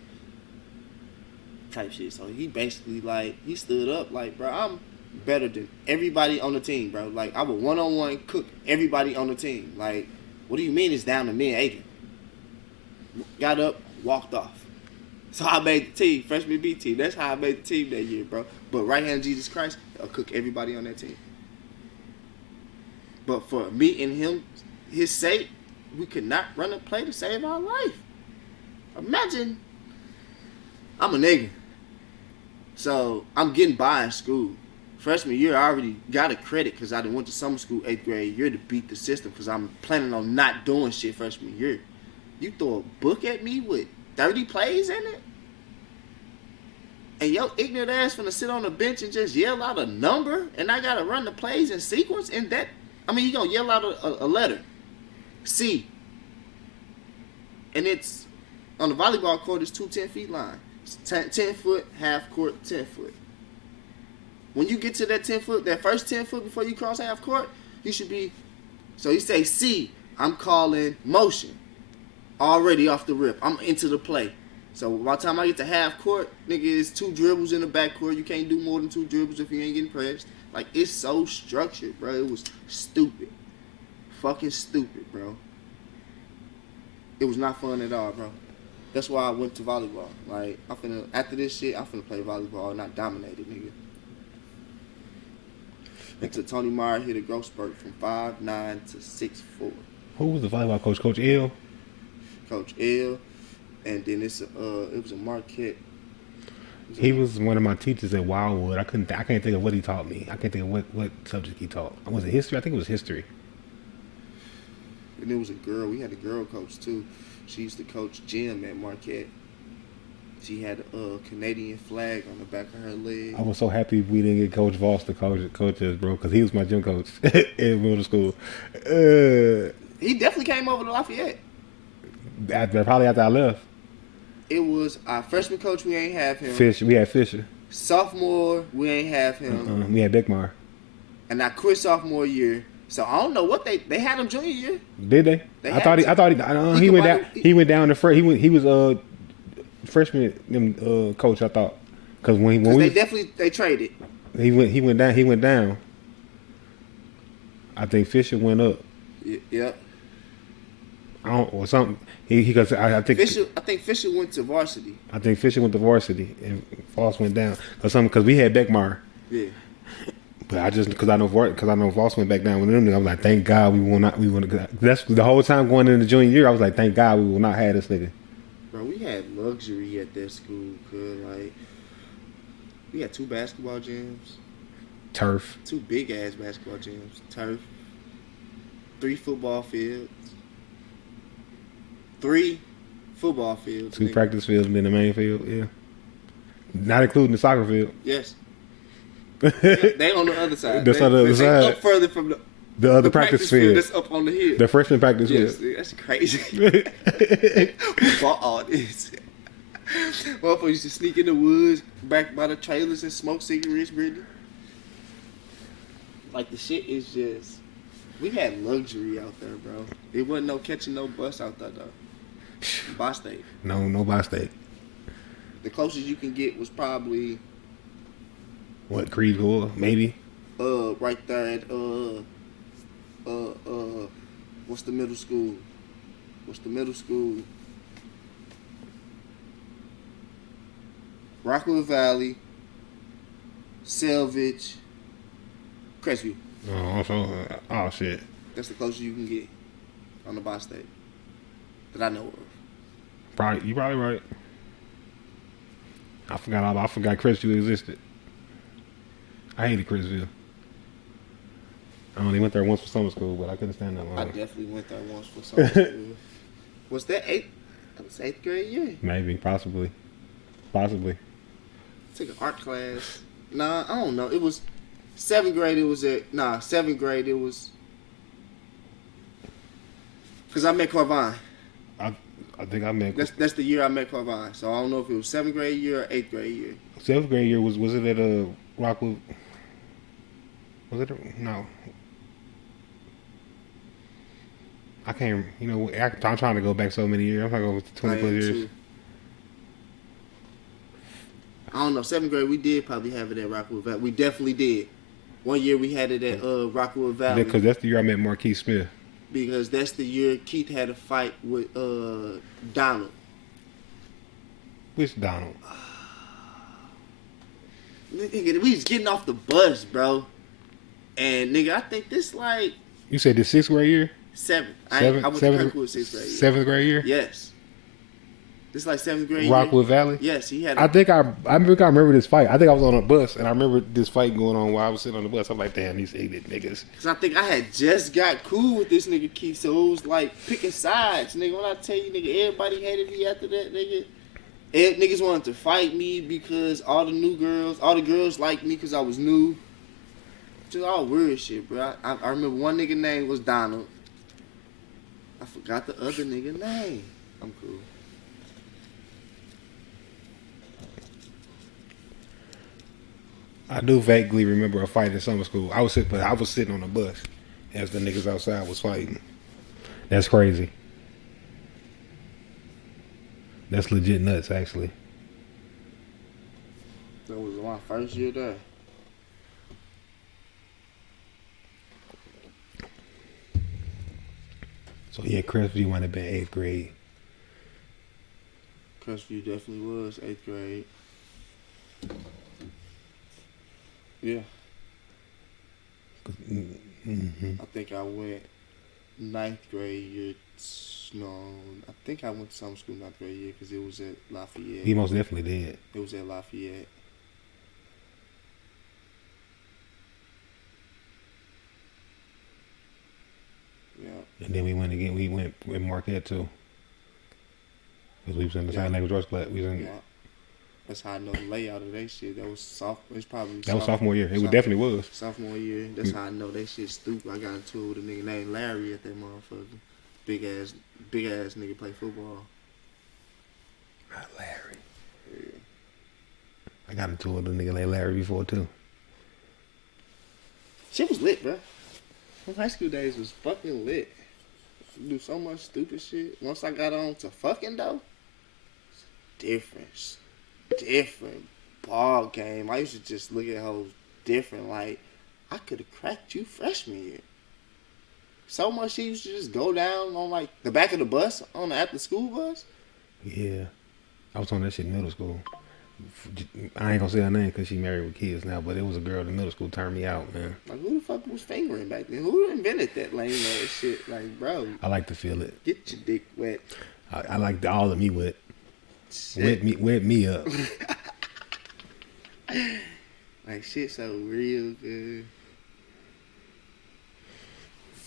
Type shit. So he basically, like, he stood up like, bro, I'm better than everybody on the team, bro. Like, I would one-on-one cook everybody on the team. Like, what do you mean it's down to me and Adrian? Got up, walked off. So I made the team, freshman B team. That's how I made the team that year, bro. But right hand Jesus Christ, I'll cook everybody on that team. But for me and him, his sake, we could not run a play to save our life. Imagine, I'm a nigga, so I'm getting by in school. Freshman year, I already got a credit because I done went to summer school 8th grade year to beat the system because I'm planning on not doing shit freshman year. You throw a book at me with 30 plays in it? And your ignorant ass finna sit on the bench and just yell out a number and I gotta run the plays in sequence? And that, I mean, you gonna yell out a letter. C. And it's, on the volleyball court, it's 2 10-foot line. It's 10 foot, half court, 10 foot. When you get to that 10 foot, that first 10 foot before you cross half court, you should be, so you say C, I'm calling motion. Already off the rip. I'm into the play. So by the time I get to half court, nigga, it's 2 dribbles in the back court. You can't do more than 2 dribbles if you ain't getting pressed. Like, it's so structured, bro. It was stupid. Fucking stupid, bro. It was not fun at all, bro. That's why I went to volleyball. Like, after this shit, I'm finna play volleyball and not dominate it, nigga. Until Tony Meyer hit a growth spurt from 5'9" to 6'4". Who was the volleyball coach? Coach L? Coach L. And then it was a Marquette. He was one of my teachers at Wildwood. I can't think of what he taught me. I can't think of what subject he taught. Was it history? I think it was history. And there was a girl. We had a girl coach too. She used to coach gym at Marquette. She had a Canadian flag on the back of her leg. I was so happy we didn't get Coach Voss to coach us, bro, because he was my gym coach in middle school. He definitely came over to Lafayette. Probably after I left. It was our freshman coach. We ain't have him. We had Fisher. Sophomore, we ain't have him. We had Beckmar. And I quit sophomore year. So I don't know what they had him junior year. Did they? I thought he went down. He went down to first. He was freshman coach. I thought because when they traded. He went down. I think Fisher went up. Yep. Or something. I think Fisher went to varsity. I think Fisher went to varsity and Voss went down because we had Beckmar. Yeah. But because I know Voss went back down with them. I was like, thank God we will not. That's the whole time going into the junior year. I was like, thank God we will not have this nigga. Bro, we had luxury at that school. We had 2 basketball gyms. Turf. 2 big ass basketball gyms. Turf. 3 football fields. 3 football fields. 2 practice fields and then the main field, yeah. Not including the soccer field. Yes. Yeah, they on the other side. That's on the other side. Up further from the other practice field. That's up on the hill. The freshman practice field. Yes, that's crazy. We fought all this. Motherfuckers used to sneak in the woods, back by the trailers and smoke cigarettes, Brittany. Like, the shit is just... We had luxury out there, bro. It wasn't no catching no bus out there, though. By State. No by State. The closest you can get was probably... What, Creedville, maybe? Right there at, what's the middle school? Rockwood Valley, Selvage, Crestview. Oh, shit. That's the closest you can get on the by State that I know of. You probably right. I forgot Crestview existed. I hated Crestview. I only went there once for summer school, but I couldn't stand that long. I definitely went there once for summer school. Was that 8th? That was 8th grade year. Maybe, possibly. Took an art class. Nah, I don't know. It was 7th grade. 7th grade. It was because I met Corvine. I think I met. That's the year I met Corvine. So I don't know if it was 7th grade year or 8th grade year. 7th grade year was it at Rockwood? Was it no? I can't. I'm trying to go back so many years. I'm trying to go 20 plus years. Too. I don't know. 7th grade, we did probably have it at Rockwood Valley. We definitely did. One year we had it at Rockwood Valley. Because that's the year I met Marquise Smith. Because that's the year Keith had a fight with Donald. Which Donald? Nigga, we was getting off the bus, bro. And nigga, I think this like... You said the 6th grade year? Seventh. I went to Kirkwood 6th grade. 7th grade year? Yes. This is like 7th grade Rockwood Valley? Yes, he had I remember this fight. I think I was on a bus, and I remember this fight going on while I was sitting on the bus. I'm like, damn, these idiot niggas. Because I think I had just got cool with this nigga Keith, so it was like picking sides, nigga. When I tell you, nigga, everybody hated me after that, nigga. Niggas wanted to fight me because all the girls liked me because I was new. Just all weird shit, bro. I remember one nigga name was Donald. I forgot the other nigga name. I'm cool. I do vaguely remember a fight in summer school. I was sitting on the bus as the niggas outside was fighting. That's crazy. That's legit nuts, actually. That was my first year there. So yeah, Crestview might have been 8th grade. Crestview definitely was 8th grade. Yeah. Mm-hmm. I think I went 9th grade year. No, I think I went to summer school 9th grade year because it was at Lafayette. He most definitely did. It was at Lafayette. Yeah. And then we went again. We went with Marquette too. Because we was in the same language arts class. We was in. Yeah. That's how I know the layout of that shit. That was sophomore year. It definitely was. Sophomore year. That's how I know that shit stupid. I got into it with a nigga named Larry at that motherfucker. Big ass nigga play football. Not Larry. Yeah. I got into it with a nigga named Larry before too. Shit was lit, bro. My high school days was fucking lit. Do so much stupid shit. Once I got on to fucking though, it's different ball game. I used to just look at hoes different. Like I could have cracked you freshman year. So much she used to just go down on like the back of the bus on the after school bus. Yeah, I was on that shit in middle school. I ain't gonna say her name because she married with kids now, but it was a girl in middle school turned me out, man. Like who the fuck was fingering back then? Who invented that lame ass shit? Like bro, I like to feel it. Get your dick wet. I like all of me wet. Wet me up. Like shit so real good.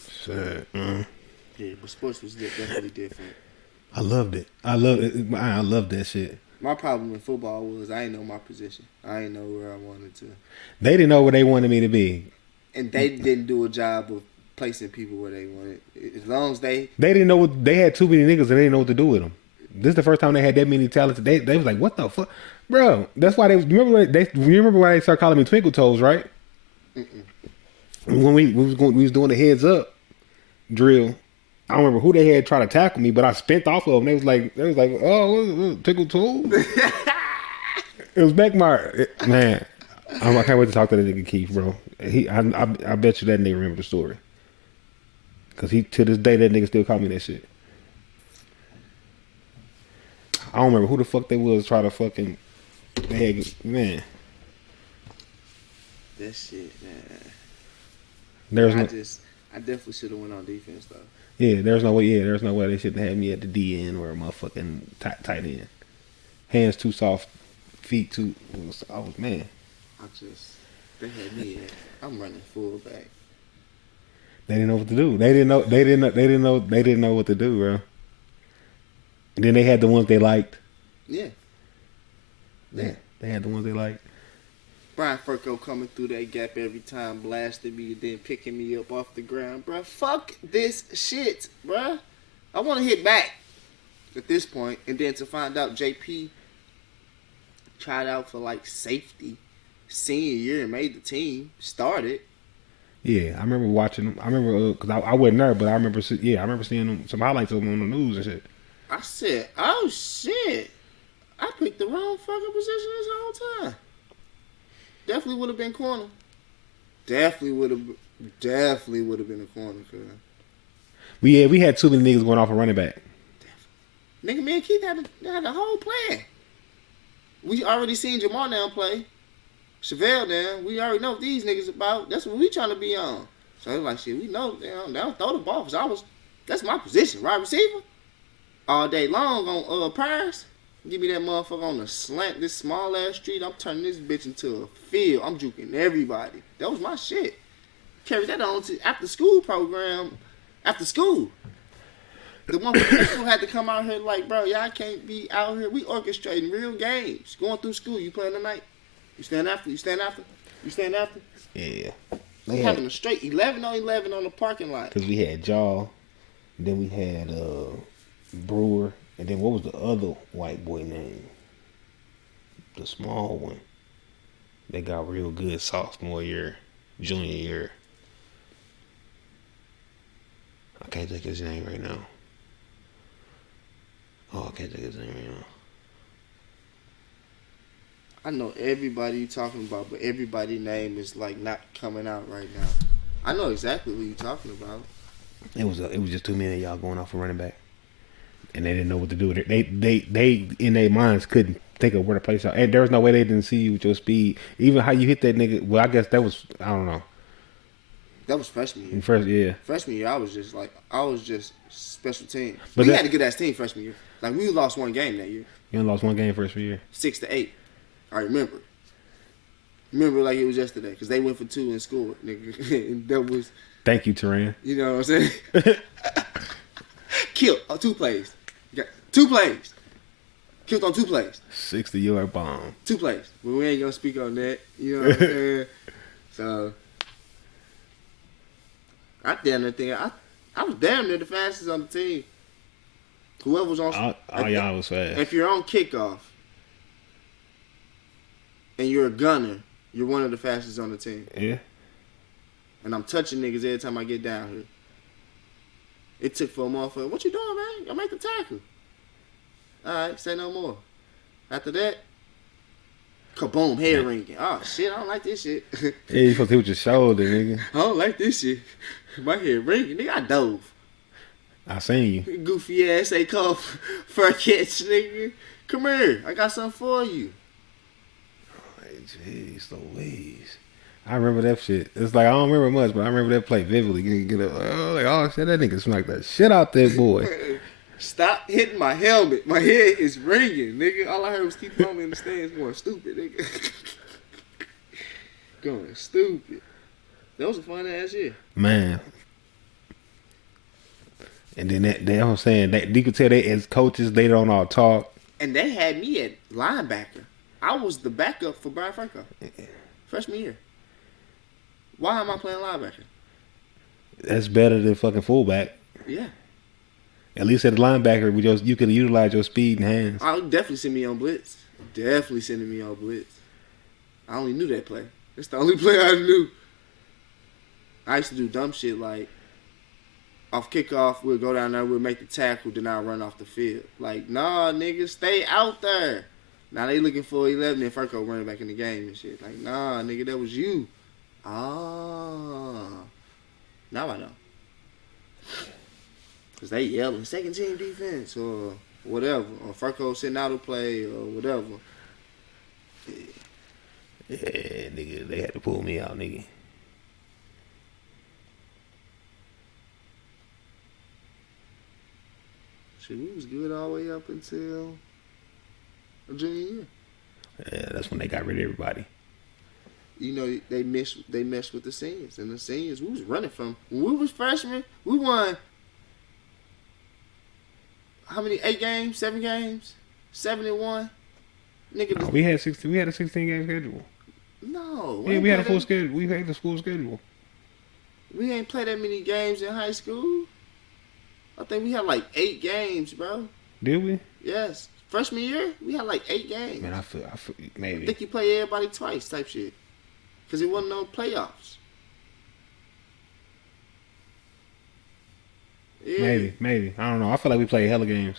Shit, Yeah, but sports was definitely different. I loved it. I loved that shit. My problem with football was I didn't know my position. I didn't know where I wanted to. They didn't know where they wanted me to be. And they didn't do a job of placing people where they wanted. As long as they didn't know they had too many niggas and they didn't know what to do with them. This is the first time they had that many talents. They was like, what the fuck? Bro, that's why you remember why they started calling me Twinkle Toes, right? Mm-mm. When we was doing the heads up drill, I don't remember who they had tried to tackle me, but I spent off of them. They was like, oh, Tickle Toes. It was Beckmeyer. Man, I can't wait to talk to that nigga Keith, bro. I bet you that nigga remember the story. Cause to this day that nigga still call me that shit. I don't remember who the fuck they was trying to fucking man. That shit, man. I definitely should have went on defense though. Yeah, there's no way they shouldn't have me at the D end or a motherfucking tight end. Hands too soft, feet too. Man. They had me at. I'm running fullback. They didn't know what to do. They didn't know what to do, bro. And then they had the ones they liked. Yeah. They had the ones they liked. Brian Furco coming through that gap every time, blasting me, and then picking me up off the ground, bro. Fuck this shit, bro. I want to hit back at this point, and then to find out JP tried out for like safety senior year and made the team, started. Yeah, I remember watching them. I remember because I wasn't there, but I remember seeing some highlights of them on the news and shit. I said, "Oh shit, I picked the wrong fucking position this whole time." Definitely would have been corner. Definitely would have been a corner, cuz. We had too many niggas going off a running back. Nigga, me and Keith had a whole plan. We already seen Jamar now play. Chevelle now. We already know what these niggas about. That's what we trying to be on. So it was like, shit, we know they don't throw the ball. Cause That's my position, wide receiver. All day long on Pirates. Give me that motherfucker on the slant, this small ass street. I'm turning this bitch into a field. I'm juking everybody. That was my shit. Carry that on to after school program. After school. The one from school had to come out here like, bro, y'all can't be out here. We orchestrating real games. Going through school. You playing tonight? You stand after? You stand after? You stand after? Yeah. They having a straight 11 on 11 on the parking lot. Because we had Jaw. Then we had Brewer. And then what was the other white boy name? The small one. They got real good sophomore year, junior year. I can't think of his name right now. Oh, I can't think of his name right now. I know everybody you talking about, but everybody's name is like not coming out right now. I know exactly who you talking about. It was just too many of y'all going off for running back. And they didn't know what to do with it. They in their minds couldn't think of where to place y'all. And there was no way they didn't see you with your speed. Even how you hit that nigga. Well, I guess that was, I don't know. That was freshman year. Freshman year, I was just special team. But we had a good ass team freshman year. Like we lost one game that year. You only lost one game freshman year. 6-8. I remember. Remember like it was yesterday because they went for 2 and scored, nigga. And that was. Thank you, Teran. You know what I'm saying? Killed on 2 plays. Got 2 plays. Killed on 2 plays. 60-yard bomb. 2 plays. But we ain't gonna speak on that. You know what I'm saying? So I was damn near the fastest on the team. Whoever was on all y'all was fast. If you're on kickoff and you're a gunner, you're one of the fastest on the team. Yeah. And I'm touching niggas every time I get down here. It took for a motherfucker. What you doing, man? I make the tackle. All right, say no more. After that, kaboom, head ringing. Oh, shit, I don't like this shit. Yeah, you supposed to hit with your shoulder, nigga. I don't like this shit. My head ringing. Nigga, I dove. I seen you. Goofy ass, they call for a catch, nigga. Come here. I got something for you. Jeez Louise. I remember that shit. It's like I don't remember much, but I remember that play vividly. Get up, oh shit, that nigga smacked that shit out there, boy. Stop hitting my helmet. My head is ringing, nigga. All I heard was keep on in the stands going stupid, nigga. Going stupid. That was a fun ass year. Man. And then that I'm saying that you could tell they as coaches they don't all talk. And they had me at linebacker. I was the backup for Brian Franco. Freshman year. Why am I playing linebacker? That's better than fucking fullback. Yeah. At least at the linebacker, you could utilize your speed and hands. I would definitely send me on blitz. Definitely sending me on blitz. I only knew that play. That's the only play I knew. I used to do dumb shit like off kickoff, we'll go down there, we'll make the tackle, then I'll run off the field. Like, nah, nigga, stay out there. Now they looking for 11 and Franco running back in the game and shit. Like, nah, nigga, that was you. Ah. Now I know. Because they yelling, second team defense or whatever. Or Franco sitting out a play or whatever. Yeah, nigga, they had to pull me out, nigga. Shit, we was good all the way up until junior year. Yeah, that's when they got rid of everybody. You know, they messed with the seniors. And the seniors, we was running from. When we was freshmen, we won, how many, 8 games, 7 games? 7-1? Nigga, No, we had a 16-game schedule. No. Yeah, we had a full schedule. We had the school schedule. We ain't play that many games in high school. I think we had like 8 games, bro. Did we? Yes. Freshman year, we had like 8 games. Man, I feel maybe. I think you play everybody twice type shit. Because it wasn't no playoffs. Yeah. Maybe. I don't know. I feel like we played hella games.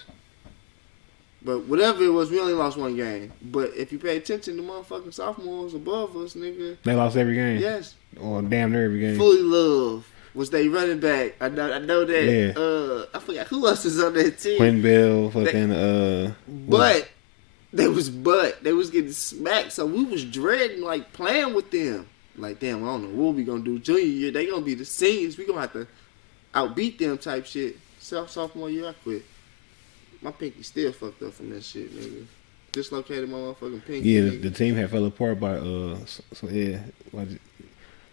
But whatever it was, we only lost 1 game. But if you pay attention to motherfucking sophomores above us, nigga. They lost every game? Yes. Or damn near every game. Fully Love was they running back. I know that. Yeah. I forgot who else was on that team. Quentin Bell, fucking But they was getting smacked, so we was dreading like playing with them. Like, damn, I don't know what we gonna do junior year. They gonna be the seniors. We gonna have to outbeat them type shit. Sophomore year, I quit. My pinky still fucked up from that shit, nigga. Dislocated my motherfucking pinky. Yeah, nigga. the team had fell apart by yeah.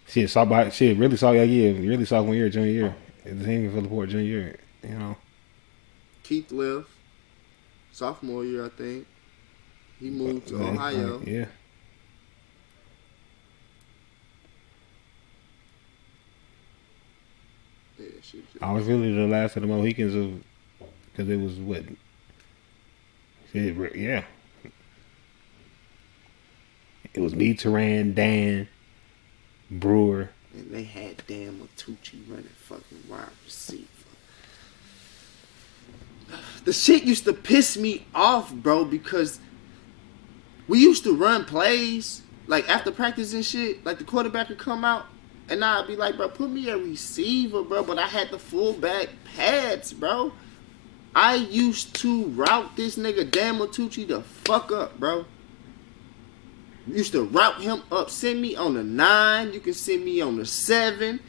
Shit, saw by shit. Really saw really saw 1 year, junior year. The team fell apart junior year. You know. Keith left. Sophomore year, I think. He moved to Ohio. Yeah. Yeah, shit. I was really the last of the Mohicans because it was what? Yeah. It was me, Turan, Dan, Brewer. And they had Dan Matucci running fucking wide receiver. The shit used to piss me off, bro, because we used to run plays, like after practice and shit, like the quarterback would come out, and I'd be like, bro, put me a receiver, bro, but I had the fullback pads, bro. I used to route this nigga Dan Matucci the fuck up, bro. Used to route him up, send me on the 9, you can send me on the 7,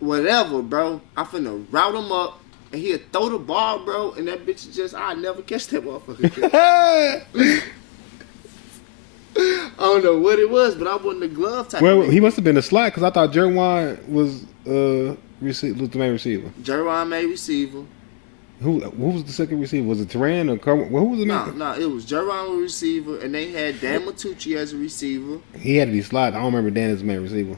whatever, bro. I finna route him up, and he'll throw the ball, bro, and that bitch just, I never catch that motherfucker. I don't know what it was, but I wasn't a glove type. Well, of he must have been a slot because I thought Jerwan was the main receiver. Jerwan made receiver. Who was the second receiver? Was it Turan or Carmen? Well, who was the main? No, it was Jerwan was receiver, and they had Dan Matucci as a receiver. He had to be slot. I don't remember Dan as the main receiver.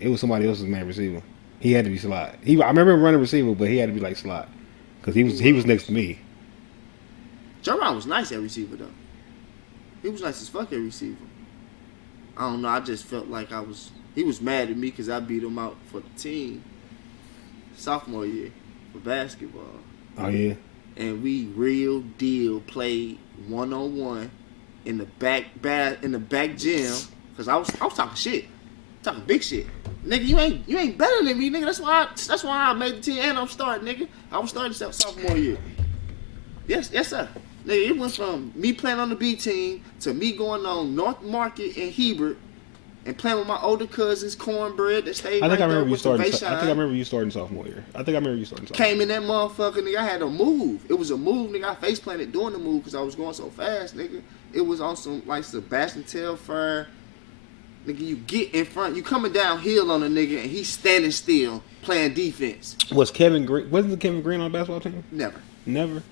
It was somebody else's main receiver. He had to be slot. I remember him running receiver, but he had to be like slot because he was next to me. Jerwan was nice at receiver though. He was nice as fuck at receiver. I don't know. I just felt like he was mad at me because I beat him out for the team sophomore year for basketball. Oh yeah. And we real deal played 1-on-1 in the back gym because I was talking big shit. Nigga, you ain't better than me, nigga. That's why I made the team and I'm starting, nigga. I was starting sophomore year. Yes, sir. Nigga, it went from me playing on the B team to me going on North Market in Hebert and playing with my older cousins, Cornbread, that stayed I think right I there remember you with the starting. Bayshine. I think I remember you starting sophomore year. Came in that motherfucker, nigga. I had to move. It was a move, nigga. I face planted doing the move because I was going so fast, nigga. It was on some like Sebastian Telfair. Nigga, you get in front, you coming downhill on a nigga, and he's standing still playing defense. Was Kevin Green? Wasn't Kevin Green on the basketball team? Never. Never.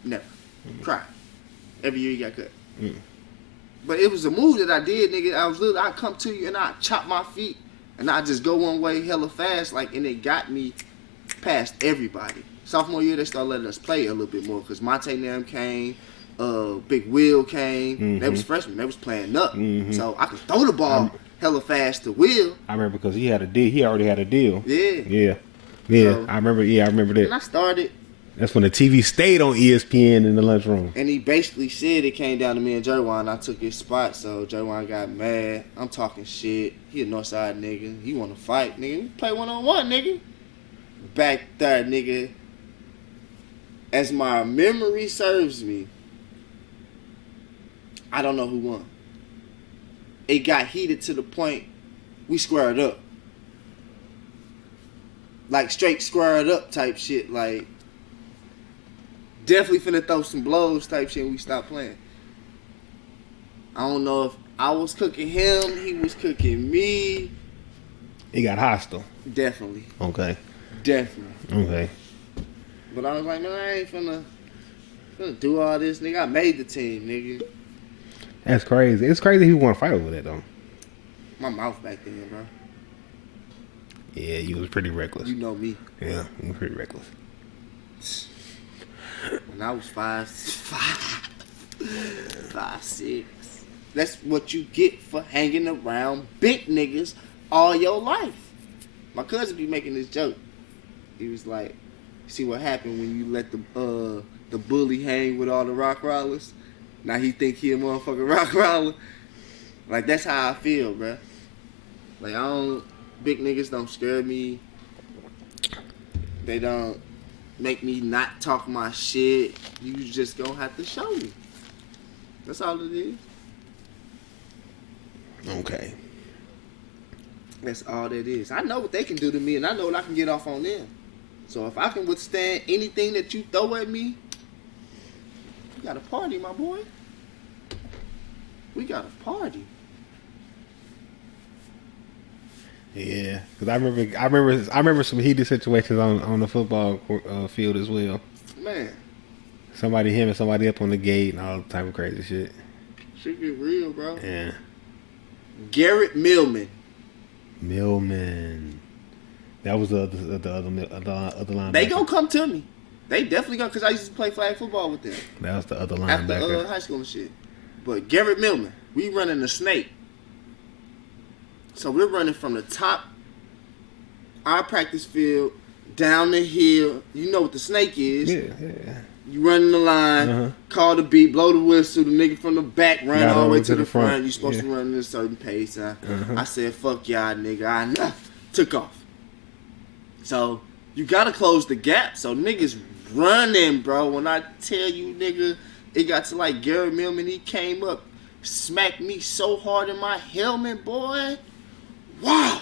Cry. Every year he got cut. Mm. But it was a move that I did, nigga. I come to you and I chop my feet and I just go one way hella fast, like, and it got me past everybody. Sophomore year, they started letting us play a little bit more because Monte Nam came, Big Will came. Mm-hmm. They was freshmen. They was playing up. Mm-hmm. So I could throw the ball hella fast to Will. I remember because he had a deal. He already had a deal. Yeah. So, I remember that. And I started. That's when the TV stayed on ESPN in the lunchroom. And he basically said it came down to me and Jerwan. I took his spot, so Jerwan got mad. I'm talking shit. He a Northside nigga. He want to fight, nigga. We play 1-on-1, nigga. Back there, nigga. As my memory serves me, I don't know who won. It got heated to the point we squared up. Like straight squared up type shit, like definitely finna throw some blows type shit and we stopped playing. I don't know if I was cooking him, he was cooking me. He got hostile. Definitely. Okay. Definitely. Okay. But I was like, man, I ain't finna do all this, nigga. I made the team, nigga. That's crazy. It's crazy he want to fight over that, though. My mouth back then, bro. Yeah, you was pretty reckless. You know me. Yeah, you was pretty reckless. When I was 5'6". That's what you get for hanging around big niggas all your life. My cousin be making this joke. He was like, see what happened when you let the bully hang with all the rock rollers? Now he think he a motherfucking rock roller. Like, that's how I feel, bruh. Like, big niggas don't scare me. They don't make me not talk my shit. You just gonna have to show me. That's all it is. Okay. That's all that is. I know what they can do to me, and I know what I can get off on them. So if I can withstand anything that you throw at me, we got a party, my boy. We got a party. Yeah, because I remember some heated situations on the football field as well. Man, Somebody hemming somebody up on the gate and all type of crazy shit. shit get real, bro. Yeah. Garrett Millman. That was the other linebacker. They gonna come to me. They definitely gonna, because I used to play flag football with them That was the other after linebacker. high school and shit. But Garrett Millman, we running the snake. So we're running from the top, our practice field, down the hill. You know what the snake is. Yeah. You running the line, call the beat, blow the whistle, the nigga from the back run Got all the way over to to the the front. front. You supposed to run at a certain pace. I said, fuck y'all, nigga. I know. Took off. So you gotta close the gap. So niggas running, bro. When I tell you, nigga, it got to like Garrett Millman. He came up, smacked me so hard in my helmet, boy. Wow.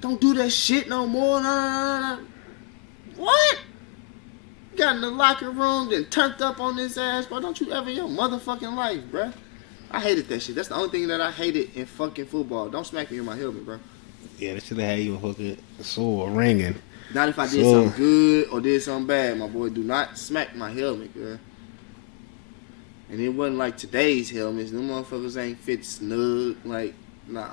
Don't do that shit no more. No. What? Got in the locker room, then turned up on his ass, bro. Don't you ever in your motherfucking life, bro. I hated that shit. That's the only thing that I hated in fucking football. Don't smack me in my helmet, bro. Yeah, that should have had you fucking sore ringing. Not if I did something good or did something bad, my boy. Do not smack my helmet, girl. And it wasn't like today's helmets. Them motherfuckers ain't fit snug. Like, nah.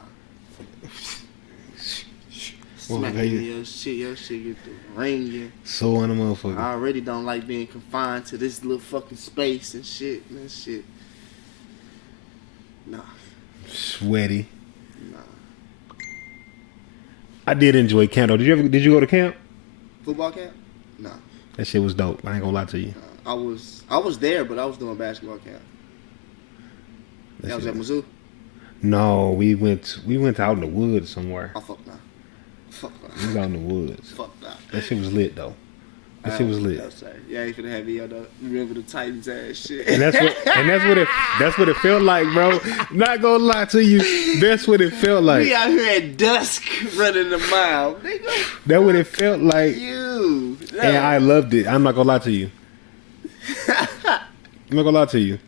Smack me in your shit get the ringing. So on the motherfucker. I already don't like being confined to this little fucking space and shit. That shit. Nah. Sweaty. Nah. I did enjoy camp though. Did you go to camp? Football camp? Nah. That shit was dope. I ain't gonna lie to you. I was there, but I was doing basketball camp. That was at Mizzou? No, we went out in the woods somewhere. Oh, fuck nah. Fuck nah. We was out in the woods. Fuck nah. That shit was lit though. That shit was lit. Yeah, ain't finna have me on the Remember the Titans ass shit. And that's what it felt like, bro. Not gonna lie to you. That's what it felt like. We out here at dusk running the mile. Nigga. That's what it felt like. You. And I loved it. I'm not gonna lie to you. I'm not gonna lie to you.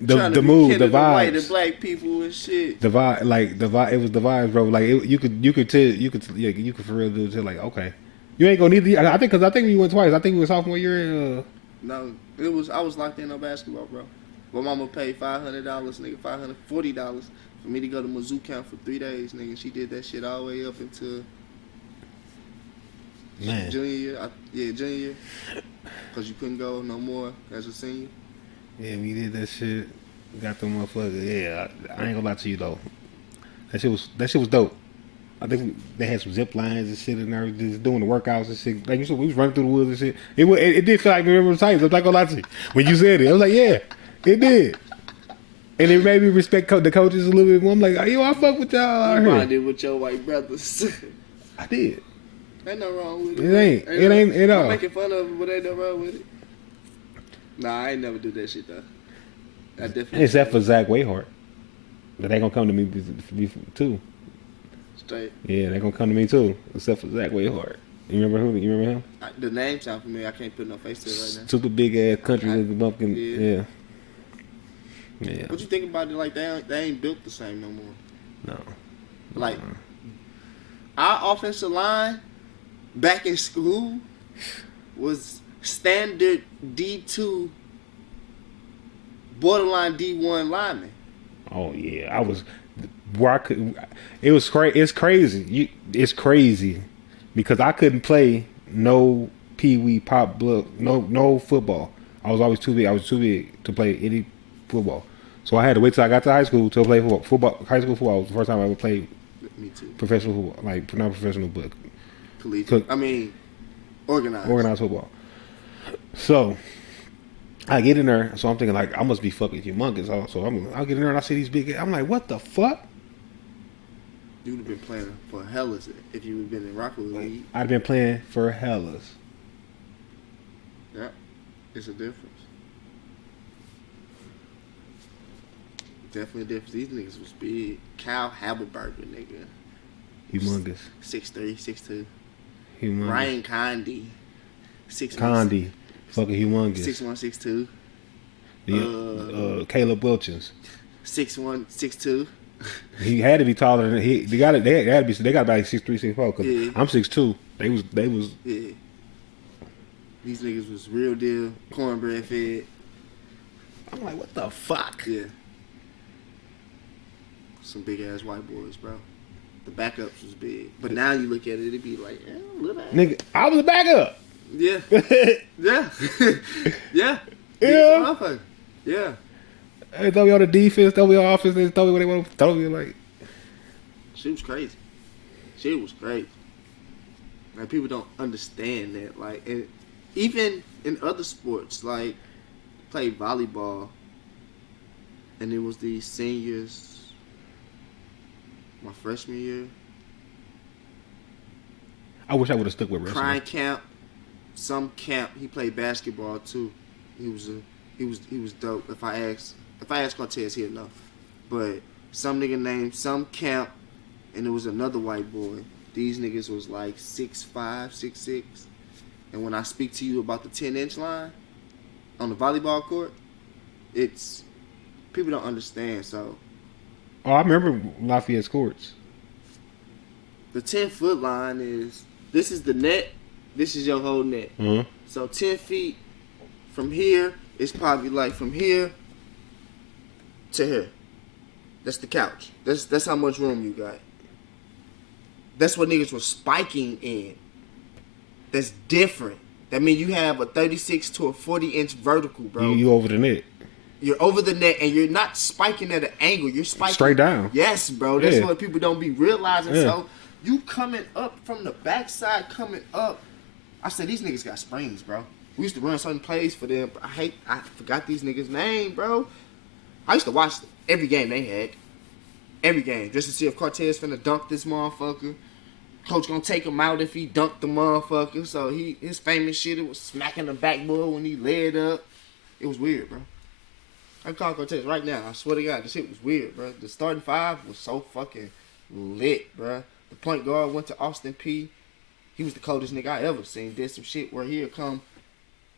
The move, the white and vibes, black people and shit. the vibe, like the vibe. It was the vibes, bro. Like you could tell, you could for real do it. Like okay, you ain't gonna need the. I think we went twice. I think we was sophomore year. No, I was locked in on basketball, bro. My mama paid $500, nigga, $540 for me to go to Mizzou camp for 3 days, nigga. She did that shit all the way up until junior year. Junior year, cause you couldn't go no more as a senior. Yeah, we did that shit. Got the motherfucker. Yeah, I ain't gonna lie to you though. That shit was dope. I think they had some zip lines and shit in there, just doing the workouts and shit. Like you said, we was running through the woods and shit. It did feel like Remember the Titans. I'm not gonna lie to you. When you said it, I was like, yeah, it did. And it made me respect the coaches a little bit more. I'm like, yo, I fuck with y'all out You here. bonded with your white brothers. I did. Ain't no wrong with it. It ain't at all. I'm making fun of it, but ain't no wrong with it. Nah, I ain't never do that shit though. I definitely. Except for Zach Wayhart. But they gonna come to me too. Straight. Yeah, they gonna come to me too. Except for Zach Wayhart. You remember him? The name sound familiar. I can't put no face to it right now. Super big ass country with bumpkin. Yeah. What you think about it? Like they ain't built the same no more. No. Like our offensive line back in school was standard D2, borderline D1 lineman. Oh yeah, I was where I could. It was crazy. It's crazy. It's crazy because I couldn't play no pee-wee pop blood, no football. I was always too big. I was too big to play any football. So I had to wait till I got to high school to play football. High school football was the first time I ever played. Me too. Professional football, like not professional, but collegiate. I mean, organized football. So I get in there, so I'm thinking like I must be fucking humongous. So I'll get in there and I see these big. I'm like, what the fuck? You'd have been playing for Hellas if you would have been in Rockwood League. I'd been playing for Hellas. Yeah, it's a difference. Definitely a difference. These niggas was big. Cal Haberberger, nigga. Humongous. 6'3", 6'2". Humongous. Ryan Condi. 6'1", Condi. Fucking humongous. 6'1", 6'2". Caleb Wilchins. 6'1", 6'2". He had to be taller than he. They got about like 6'3", 6'4". Cause Yeah. I'm 6'2". They was. Yeah. These niggas was real deal cornbread fed. I'm like, what the fuck? Yeah. Some big ass white boys, bro. The backups was big, but now you look at it, it be like, little ass. Nigga, I was a backup. Yeah. Yeah. Yeah. Yeah. Motherfucker. Yeah. They throw me on the defense, throw me on offense, they throw me where they want to throw me. Like, She was crazy. She was crazy. Like, people don't understand that. Like, and even in other sports, like, played volleyball, and it was the seniors, my freshman year. I wish I would have stuck with wrestling. Prime camp, some camp. He played basketball too. He was dope. If I ask Cortez, he'll know. But some nigga named some camp, and it was another white boy. These niggas was like 6'5", 6'6". And when I speak to you about the 10-inch line on the volleyball court, it's people don't understand. So Oh, I remember Lafayette courts. the 10-foot line is, this is the net, this is your whole net. Uh-huh. So 10 feet from here, it's probably like from here to here. That's the couch. That's how much room you got. That's what niggas was spiking in. That's different. That means you have a 36 to a 40-inch vertical, bro. You over the net. You're over the net, and you're not spiking at an angle. You're spiking Straight down. Yes, bro. That's Yeah. what people don't be realizing. Yeah. So you coming up from the backside, coming up. I said these niggas got springs, bro. We used to run certain plays for them. But I forgot these niggas' name, bro. I used to watch every game they had. Every game, just to see if Cortez finna dunk this motherfucker. Coach gonna take him out if he dunked the motherfucker. So his famous shit, it was smacking the backboard when he laid up. It was weird, bro. I can call Cortez right now. I swear to God, this shit was weird, bro. The starting five was so fucking lit, bro. The point guard went to Austin P. He was the coldest nigga I ever seen. Did some shit where he'd come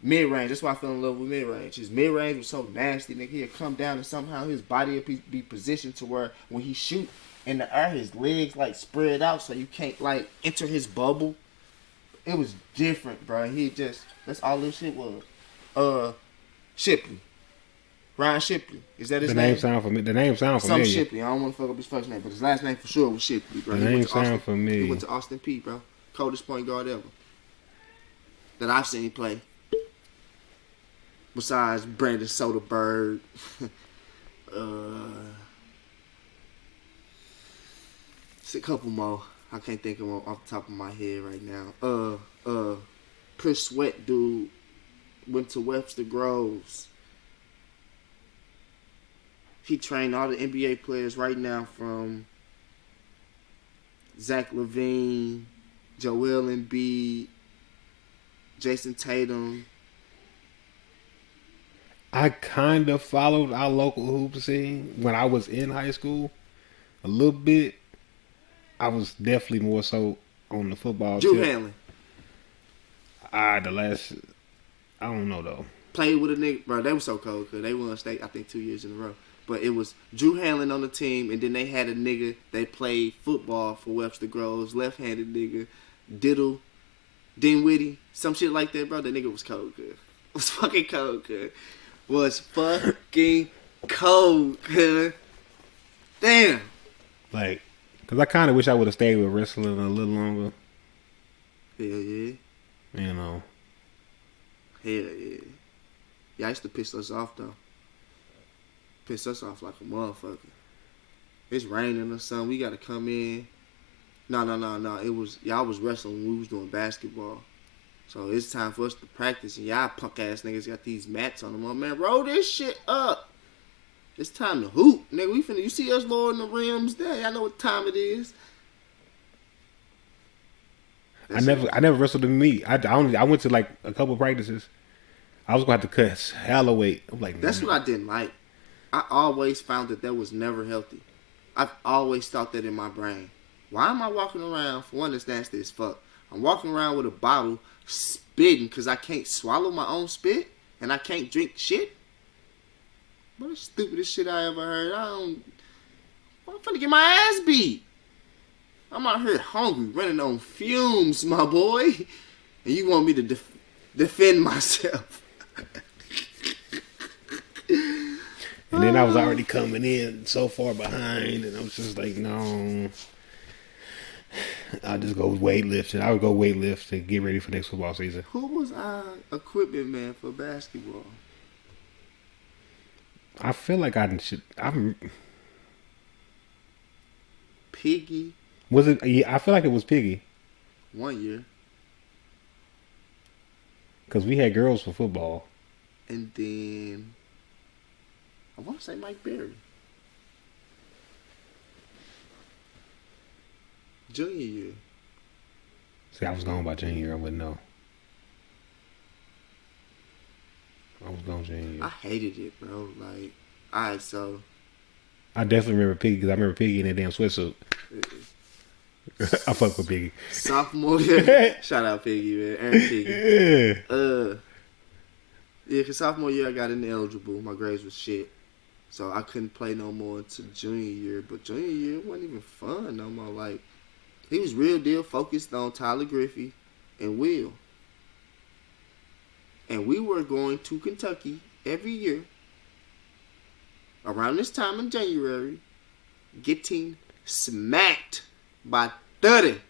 mid-range. That's why I fell in love with mid-range. His mid-range was so nasty, nigga. He'd come down and somehow his body would be positioned to where when he shoot in the air, his legs like spread out so you can't like enter his bubble. It was different, bro. That's all this shit was. Shipley. Ryan Shipley. Is that his The name? name sound familiar. The name sound Some familiar. Shipley. I don't want to fuck up his first name, but his last name for sure was Shipley, bro. The He went name to Austin- sound familiar. He went to Austin P, bro. Coldest point guard ever that I've seen play. Besides Brandon Soderbergh. It's a couple more. I can't think of them off the top of my head right now. Chris Sweat dude went to Webster Groves. He trained all the NBA players right now from Zach LaVine, Joel Embiid, Jason Tatum. I kind of followed our local hoop scene when I was in high school a little bit. I was definitely more so on the football Drew tip. Hanlon I don't know though. played with a nigga, bro. They were so cold because they won state, I think, 2 years in a row. But it was Drew Hanlon on the team, and then they had a nigga that played football for Webster Groves, left-handed nigga, Dinwiddie, some shit like that, bro. That nigga was cold, cuz. Was fucking cold, cuz. Was fucking cold, cuz. Damn. Like, cause I kind of wish I would have stayed with wrestling a little longer. Hell yeah. You know. Hell yeah. Yeah, I used to piss us off, though. Piss us off like a motherfucker. It's raining or something. We got to come in. No. It was, y'all was wrestling when we was doing basketball. So it's time for us to practice. And y'all punk ass niggas got these mats on them. Oh, man, roll this shit up. It's time to hoop. Nigga, you see us lowering the rims there? Y'all know what time it is. I never wrestled in meet. I went to like a couple practices. I was gonna have to cut hella weight. I'm like, That's what I didn't like. I always found that was never healthy. I've always thought that in my brain. Why am I walking around? For one, it's nasty as fuck. I'm walking around with a bottle spitting because I can't swallow my own spit and I can't drink shit. What the stupidest shit I ever heard. I'm finna get my ass beat. I'm out here hungry, running on fumes, my boy. And you want me to defend myself. And then I was already coming in so far behind, and I was just like, no. I'll just go weightlifting. I would go weightlift to get ready for next football season. Who was our equipment man for basketball? I feel like I'm Piggy. Was it? Yeah, I feel like it was Piggy. 1 year. Because we had girls for football. And then I want to say Mike Berry. Junior year. See, I was going by junior year. I wouldn't know. I was going junior year. I hated it, bro. Like, alright, so I definitely remember Piggy because I remember Piggy in that damn sweatsuit. I fuck with Piggy. sophomore year. Shout out Piggy, man. Aaron Piggy. Yeah. Yeah, cause sophomore year I got ineligible. My grades was shit. So I couldn't play no more until junior year. But junior year it wasn't even fun no more. Like, he was real deal focused on Tyler Griffey and Will. And we were going to Kentucky every year around this time in January, getting smacked by 30.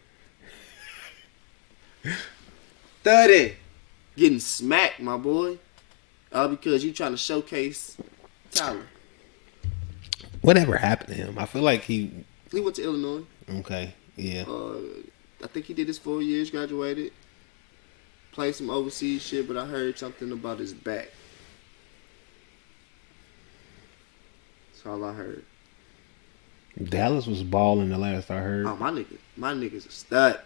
30. Getting smacked, my boy. Because you trying to showcase Tyler. Whatever happened to him? I feel like he went to Illinois. Okay, yeah. I think he did his 4 years, graduated. Played some overseas shit, but I heard something about his back. That's all I heard. Dallas was balling the last I heard. Oh, my nigga's a stud.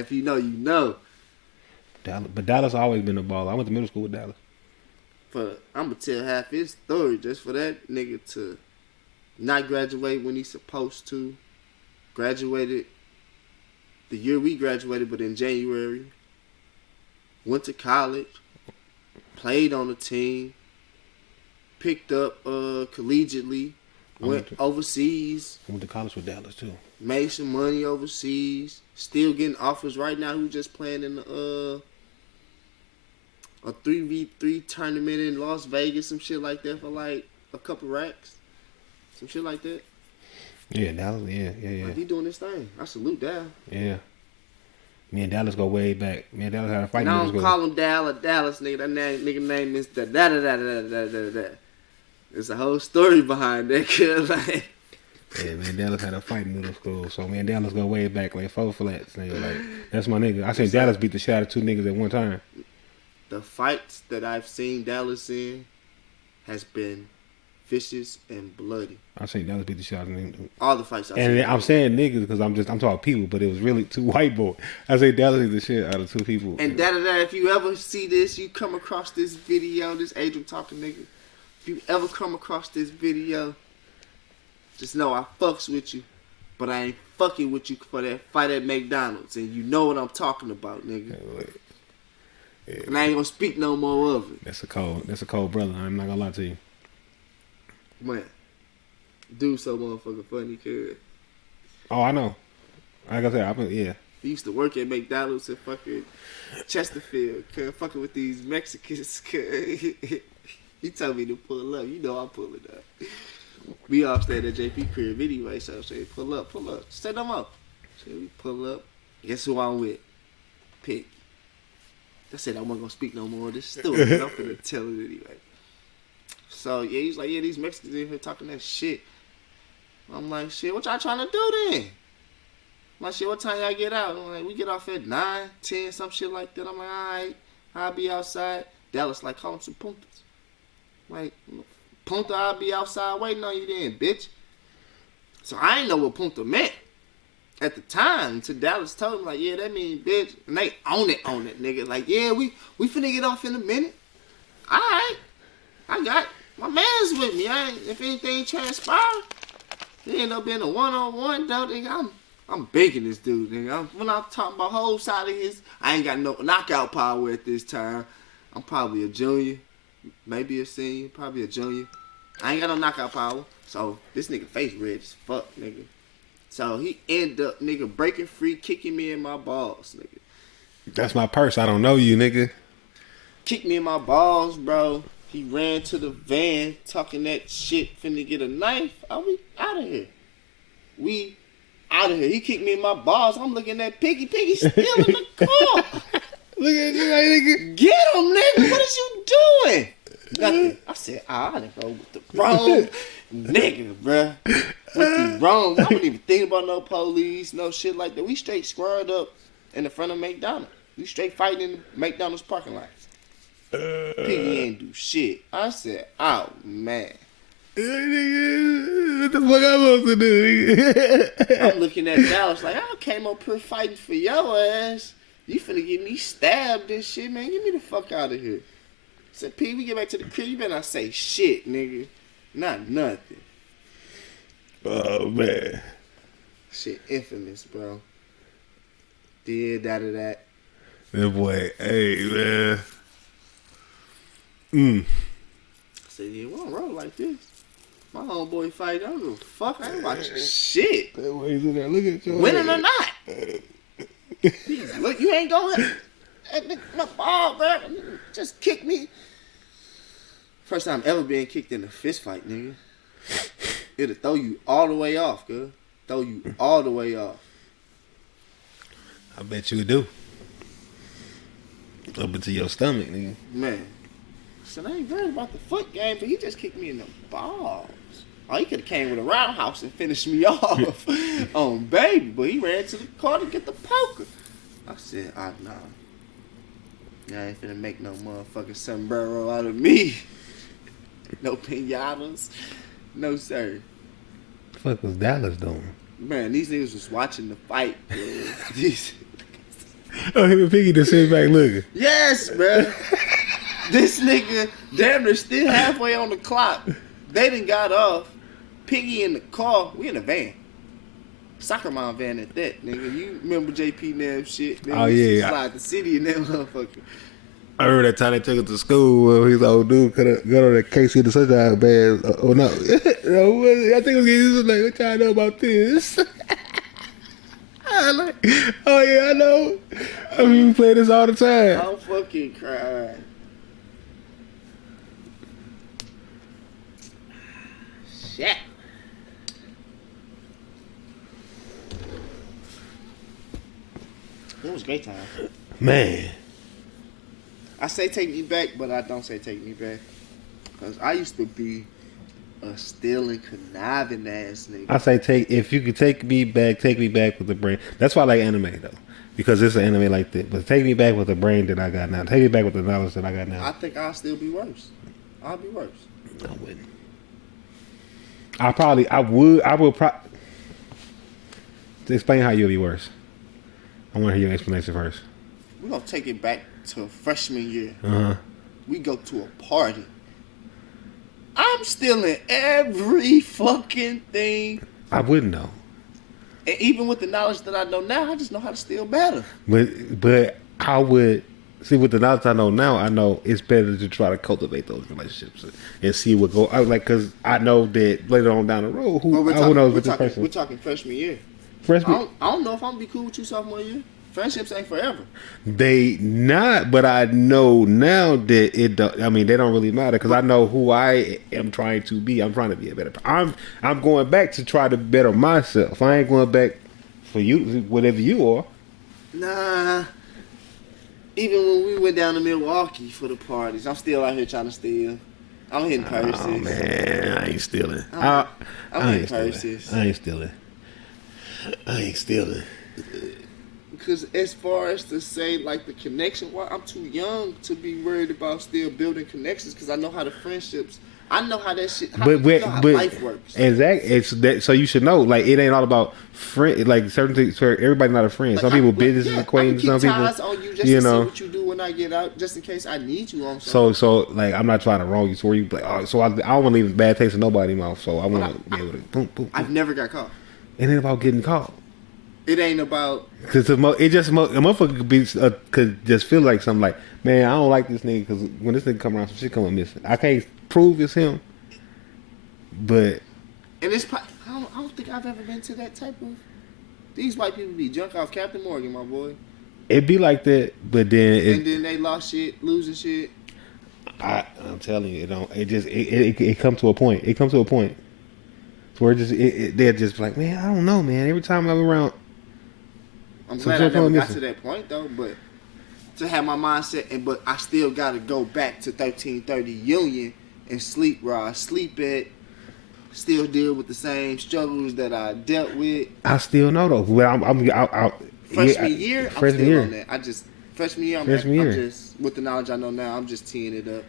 If you know, you know. But Dallas always been a baller. I went to middle school with Dallas. I'm gonna tell half his story just for that nigga to not graduate when he's supposed to. Graduated the year we graduated, but in January. Went to college. Played on the team. Picked up collegiately. Went overseas. I went to college with Dallas too. Made some money overseas. Still getting offers right now. Who just playing in a 3v3 tournament in Las Vegas, some shit like that for like a couple racks. Some shit like that. Yeah, Dallas, yeah. Like, he doing his thing. I salute Dal. Yeah. Me and Dallas go way back. Me and Dallas had a fight. And I don't call him Dallas, nigga. That nigga name is da. There's a whole story behind that, cuz, like. Yeah, man, Dallas had a fight in middle school. So, me and Dallas go way back, like 4 flats, nigga. Like, that's my nigga. I seen Dallas beat the shit out of 2 niggas at one time. The fights that I've seen Dallas in has been vicious and bloody. I seen Dallas beat the shit out of niggas. All the fights I've seen. And I'm saying niggas because I'm talking people, but it was really 2 white boys. I say Dallas beat the shit out of 2 people. And if you ever see this, you come across this video, this Adrian talking nigga. If you ever come across this video, just know I fucks with you, but I ain't fucking with you for that fight at McDonald's, and you know what I'm talking about, nigga. Yeah. And I ain't gonna speak no more of it. That's a cold brother. I'm not gonna lie to you. Man, dude, so motherfucking funny, kid. Oh, I know. Like I said, yeah. He used to work at McDonald's in fucking Chesterfield, cuz, fucking with these Mexicans, cuz. He told me to pull up. You know I'm pulling up. We all stayed at JP crib anyway, so I said, pull up. Say no more. So we pull up. Guess who I'm with? Pick. I said I wasn't gonna speak no more of this story, but I'm gonna tell it anyway. So yeah, he's like, yeah, these Mexicans in here talking that shit. I'm like, shit, what y'all trying to do then? I'm like, shit, what time y'all get out? I'm like, we get off at 9, 10, some shit like that. I'm like, alright, I'll be outside. Dallas like, call him some puntas. Like, Punta, I'll be outside waiting on you then, bitch. So I ain't know what Punta meant at the time until Dallas told me, like, yeah, that mean bitch. And they own it, nigga. Like, yeah, we finna get off in a minute. Alright. I got my man's with me. If anything transpire, He end up being a one-on-one, though, nigga. I'm banking this dude, nigga. When I'm talking about whole side of his, I ain't got no knockout power at this time. I'm probably a junior, maybe a senior, probably a junior. I ain't got no knockout power. So this nigga face red as fuck, nigga. So he end up, nigga, breaking free, kicking me in my balls, nigga. That's my purse. I don't know you, nigga. Kicked me in my balls, bro. He ran to the van, talking that shit, finna get a knife. Oh, we out of here. We out of here. He kicked me in my balls. I'm looking at Piggy. Piggy still in the car. Look at you, nigga. Get him, nigga. What is you doing? Nothing. I said, I didn't go with the wrong nigga, bruh. With the wrong. I wasn't even thinking about no police, no shit like that. We straight squared up in the front of McDonald's. We straight fighting in the McDonald's parking lot. Piggy ain't do shit. I said, oh, man. What the fuck I'm supposed to do? I'm looking at Dallas like, I came up here fighting for your ass. You finna get me stabbed and shit, man. Get me the fuck out of here. I said, P, we get back to the crib. You better not say shit, nigga. Not nothing. Oh, man. Shit infamous, bro. Did that. That boy, hey, man. I said, yeah, we don't roll like this. My homeboy fight, I don't give a fuck. I ain't watching shit. That boy's in there. Look at you. Winning or not. Look, you ain't going my ball, bro. Just kick me. First time ever being kicked in a fist fight, nigga. It'll throw you all the way off, girl. Throw you all the way off. I bet you do. Up into your stomach, nigga. Man. So I ain't worried about the foot game, but he just kicked me in the balls. Oh, he could have came with a roundhouse and finished me off on baby, but he ran to the car to get the poker. I said, nah. Y'all ain't finna make no motherfucking sombrero out of me. No pinatas. No, sir. What the fuck was Dallas doing? Man, these niggas was watching the fight, bro. These... Oh, him and Piggy just sitting back looking. Yes, bro. This nigga damn near still halfway on the clock. They done got off. Piggy in the car. We in a van. Soccer mom van at that, nigga. You remember JP Nam shit? Nigga, Oh, yeah. Slide the city and that motherfucker. I remember that time they took us to school. His old dude could have got on that KC the Sunshine Band. Oh, no. No, I think it was like, what y'all know about this? Like, oh, yeah, I know. I mean, we play this all the time. I'm fucking crying. Shit. It was a great time. Man. I say take me back, but I don't say take me back. Because I used to be a stealing, conniving ass nigga. I say if you could take me back with the brain. That's why I like anime, though. Because it's an anime like that. But take me back with the brain that I got now. Take me back with the knowledge that I got now. I think I'll still be worse. I'll be worse. I wouldn't. I would explain how you'll be worse. I want to hear your explanation first. We're going to take it back to freshman year. Uh-huh. We go to a party. I'm stealing every fucking thing. I wouldn't know. And even with the knowledge that I know now, I just know how to steal better. But I would see with the knowledge I know now. I know it's better to try to cultivate those relationships and see what go. I like because I know that later on down the road, who knows with this person. We're talking freshman year. Freshman. I don't know if I'm gonna be cool with you sophomore year. Friendships ain't forever. They not, but I know now that it don't. I mean, they don't really matter because I know who I am trying to be. I'm trying to be a better. I'm going back to try to better myself. I ain't going back for you, whatever you are. Nah. Even when we went down to Milwaukee for the parties, I'm still out here trying to steal. I'm hitting purses. Oh man, I ain't stealing. I'm hitting purses. I ain't stealing. Because as far as to say, like, the connection, well, I'm too young to be worried about still building connections because I know how the friendships I know how that shit. But How life works. exactly, it's that. So you should know, like, it ain't all about friend. Like certain things, for everybody not a friend. Like, Some people business acquaintances. Some people, ties on you just you to know. see what you do when I get out, just in case I need you on something. So like, I'm not trying to wrong you. So you like, oh, so I don't want to leave a bad taste in nobody's mouth. So I want to be able to boom, boom, boom. I've never got caught. It ain't about getting caught. It ain't about. Cause it just a motherfucker could be could just feel like something like, man, I don't like this nigga because when this nigga come around, some shit come up missing. I can't prove it's him, but And it's I don't think I've ever been to that type of. These white people be junk off Captain Morgan, my boy. it be like that. But then And then they lost shit, losing shit. I'm telling you, it don't. It just it come to a point. It comes to a point where they're just like, man, I don't know, man. Every time I'm around. I'm So glad I never got missing. to that point though, but to have my mindset, but I still got to go back to 1330 Union and sleep where I sleep at. Still deal with the same struggles that I dealt with. I still know though. Well, Freshman year, I'm freshman still year. on that. Freshman year, I'm just with the knowledge I know now. I'm just teeing it up.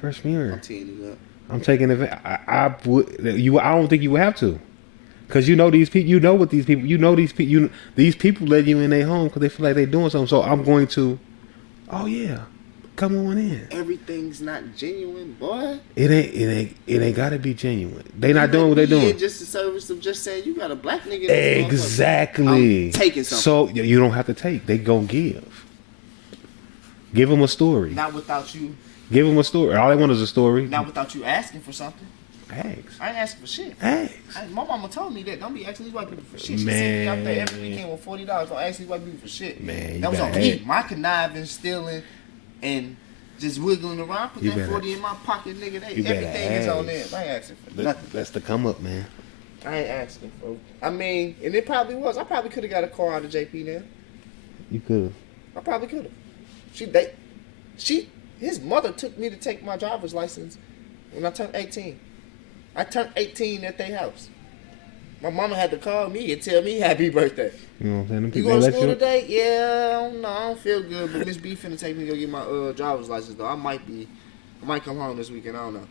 Freshman year. I'm teeing it up. I'm taking it. I don't think you would have to, cause you know these people. You know what these people. You know these people. These people let you in their home because they feel like they're doing something. So I'm going to. Oh yeah, come on in. Everything's not genuine, boy. It ain't gotta be genuine. They not doing what they doing. Just the service of just saying you got a black nigga. In this Exactly. I'm taking something. So you don't have to take. They gon' give. Give them a story. Not without you. Give them a story. All they want is a story. Not without you asking for something. Ask. I ain't asking for shit. Ask. My mama told me that. Don't be asking these white people for shit. She Man. sent me out there every weekend with $40. Don't ask these white people for shit. Man, you that was on better me. ask. My conniving, stealing, and just wiggling around. Put You that better- 40 in my pocket, nigga. you better Everything is on ask. there. I ain't asking for nothing. That's the come up, man. I ain't asking for. I mean, and it probably was. I probably could have got a car out of JP now. You could. I probably could have. His mother took me to take my driver's license when I turned 18. I turned 18 at their house. My mama had to call me and tell me happy birthday. You know what I'm saying? Them You people, going they to let school you- today? Yeah, I don't know. I don't feel good, but Miss B finna take me to go get my driver's license though. I might come home this weekend. I don't know.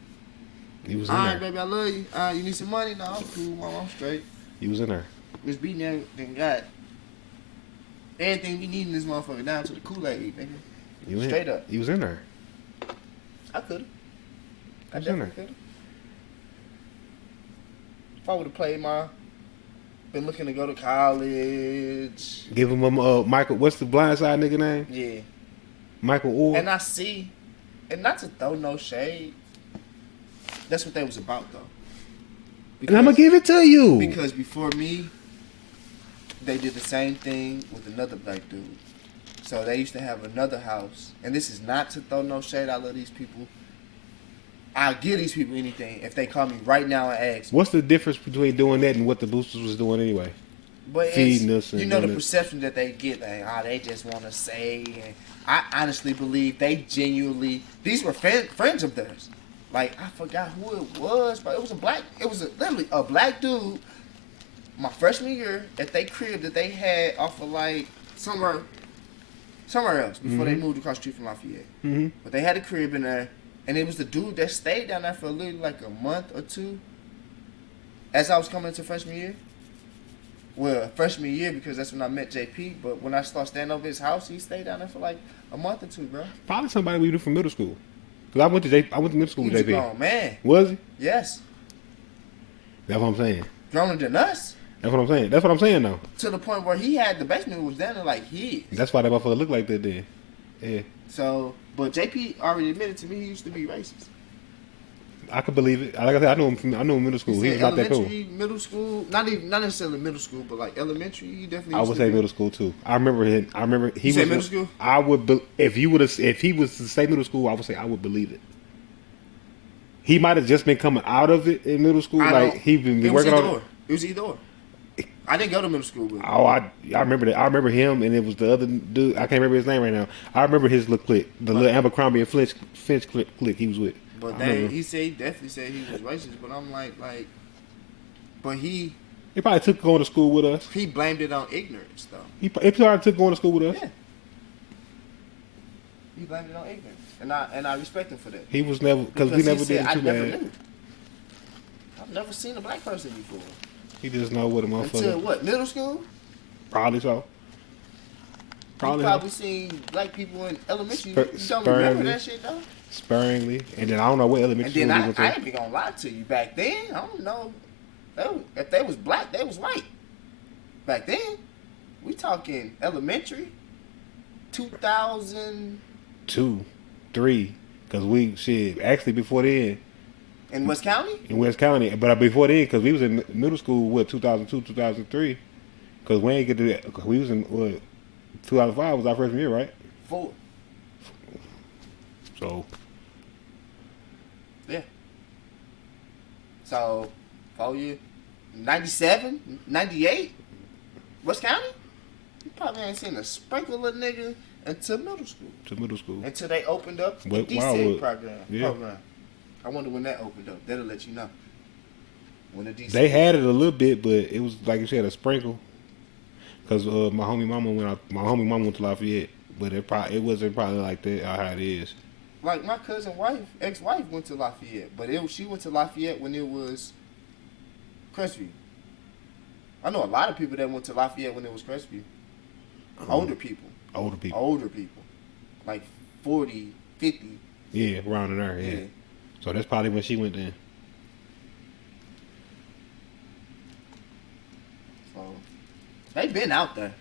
You was in All there. right, baby, I love you. You need some money? No, I'm cool. Mom, I'm straight. You was in there. Miss B now done got everything we need in this motherfucker down to the Kool-Aid, nigga. You Straight up. You was in there. I could've. I Who's in definitely could've. If I would've been looking to go to college. Give him a Michael. What's the blindside nigga name? Yeah. Michael Orr. And I see, and not to throw no shade, that's what they was about though. And I'm gonna give it to you. Because before me, they did the same thing with another black dude. So they used to have another house. And this is not to throw no shade. I love these people. I'll give these people anything if they call me right now and ask me. What's the difference between doing that and what the boosters was doing anyway? But Feeding it's, us and you know the doing it. perception that they get, like, they just want to say. And I honestly believe they genuinely, these were friends of theirs. Like, I forgot who it was, but it was literally a black dude. My freshman year at their crib that they had off of like somewhere else before they moved across the street from Lafayette. Mm-hmm. But they had a crib in there, and it was the dude that stayed down there for literally like a month or two. As I was coming into freshman year. Well, freshman year because that's when I met JP. But when I started staying over his house, he stayed down there for like a month or two, bro. Probably somebody we knew from middle school. Cause I went to middle school He with was a JP. grown man. Was he? Yes. That's what I'm saying. Growner than us. That's what I'm saying. That's what I'm saying though. To the point where he had the basement was down there like his. That's why that motherfucker look like that then. Yeah. So, but JP already admitted to me he used to be racist. I could believe it. Like I said, I knew him middle school. He was not that cool. Elementary, middle school, not necessarily middle school, but like elementary, he definitely. I would say middle school too. I remember he You was say middle school? I would if he was to say middle school, I would say I would believe it. He might have just been coming out of it in middle school, like he been working on it. It was either or. I didn't go to middle school with him. Oh, I remember that. I remember him, and it was the other dude. I can't remember his name right now. I remember his little clique, the little Abercrombie and Finch clique he was with. But he definitely said he was racist. But I'm like, but he probably took going to school with us. He blamed it on ignorance, though. He probably took going to school with us. Yeah. He blamed it on ignorance, and I respect him for that. He was never because we never did it too bad. I've never seen a black person before. He just know what a motherfucker. Until what? Middle school? Probably so. You Probably seen black people in elementary. Spur- You don't sparingly. remember that shit though. sparingly, and then I don't know what elementary And then school he I went to. ain't be gonna lie to you. Back then, I don't know. If they was black, they was white. Back then, we talking elementary, 2000 2, 3, because we actually before then in West County. in West County, but before then because we was in middle school 2002, 2003, because we ain't get to that. 'Cause we was in 2005 was our freshman year, right? 4. So Yeah. So 4 years, 97, 98, West County. You probably ain't seen a sprinkle of nigga until middle school. to middle school. Until they opened up the Wow, DSEG program. yeah. I wonder when that opened up. That'll let you know. When the DSEG. They had it a little bit, but it was like you said, a sprinkle. Cause my homie mama went to Lafayette, but it wasn't probably like that how it is. Like my cousin ex-wife went to Lafayette, but she went to Lafayette when it was Crestview. I know a lot of people that went to Lafayette when it was Crestview. Older people. Like 40, 50. Yeah, around in there, yeah. So that's probably when she went then. So they been out there.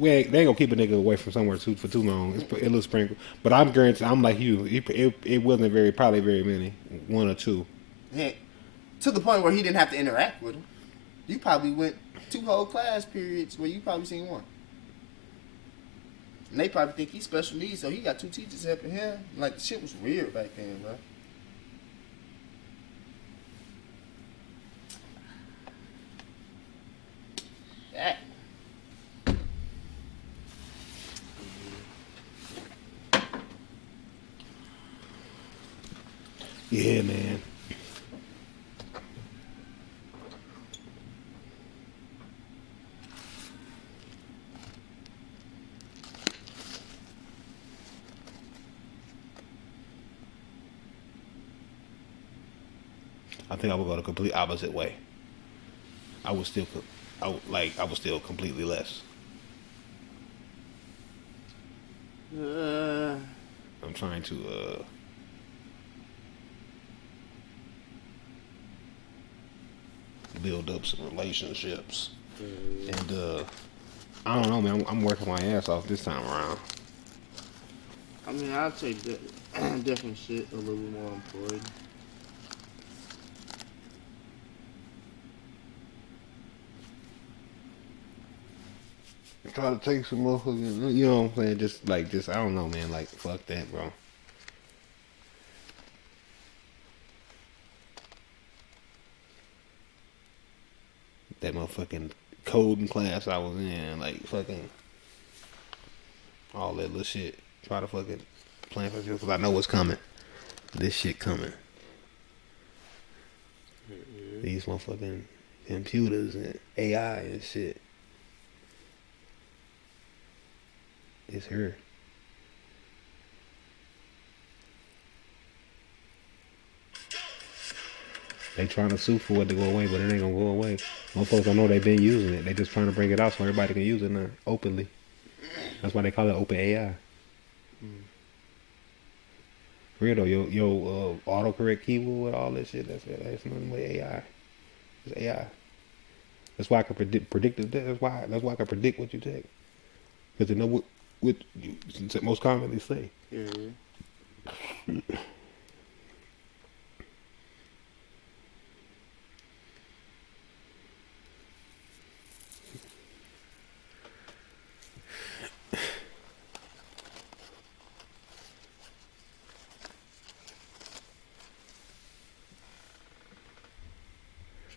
They ain't gonna keep a nigga away from somewhere for too long. It's a little sprinkle, but I'm guaranteed. I'm like you. It wasn't probably very many, 1 or 2. Yeah. To the point where he didn't have to interact with them. You probably went 2 whole class periods where you probably seen 1. And they probably think he's special needs, so he got 2 teachers helping him. Like, the shit was weird back then, bro. Yeah. Yeah, man. I think I would go the complete opposite way. I would still completely less. I'm trying to build up some relationships, and I don't know, man. I'm working my ass off this time around. I mean, I'll take different shit a little bit more important. Try to take some motherfucking, you know what I'm saying? Just I don't know, man. Like, fuck that, bro. That motherfucking coding class I was in, like, fucking all that little shit. Try to fucking plan for this, because I know what's coming. This shit coming. These motherfucking computers and AI and shit. It's her. They trying to sue for it to go away, but it ain't gonna go away. Motherfuckers don't know they been using it. They just trying to bring it out so everybody can use it now openly. That's why they call it open AI. Real though, your autocorrect keyboard, all that shit. That's nothing but AI. It's AI. That's why I can predict it. That's why I can predict what you take, because they know what you most commonly say. Yeah.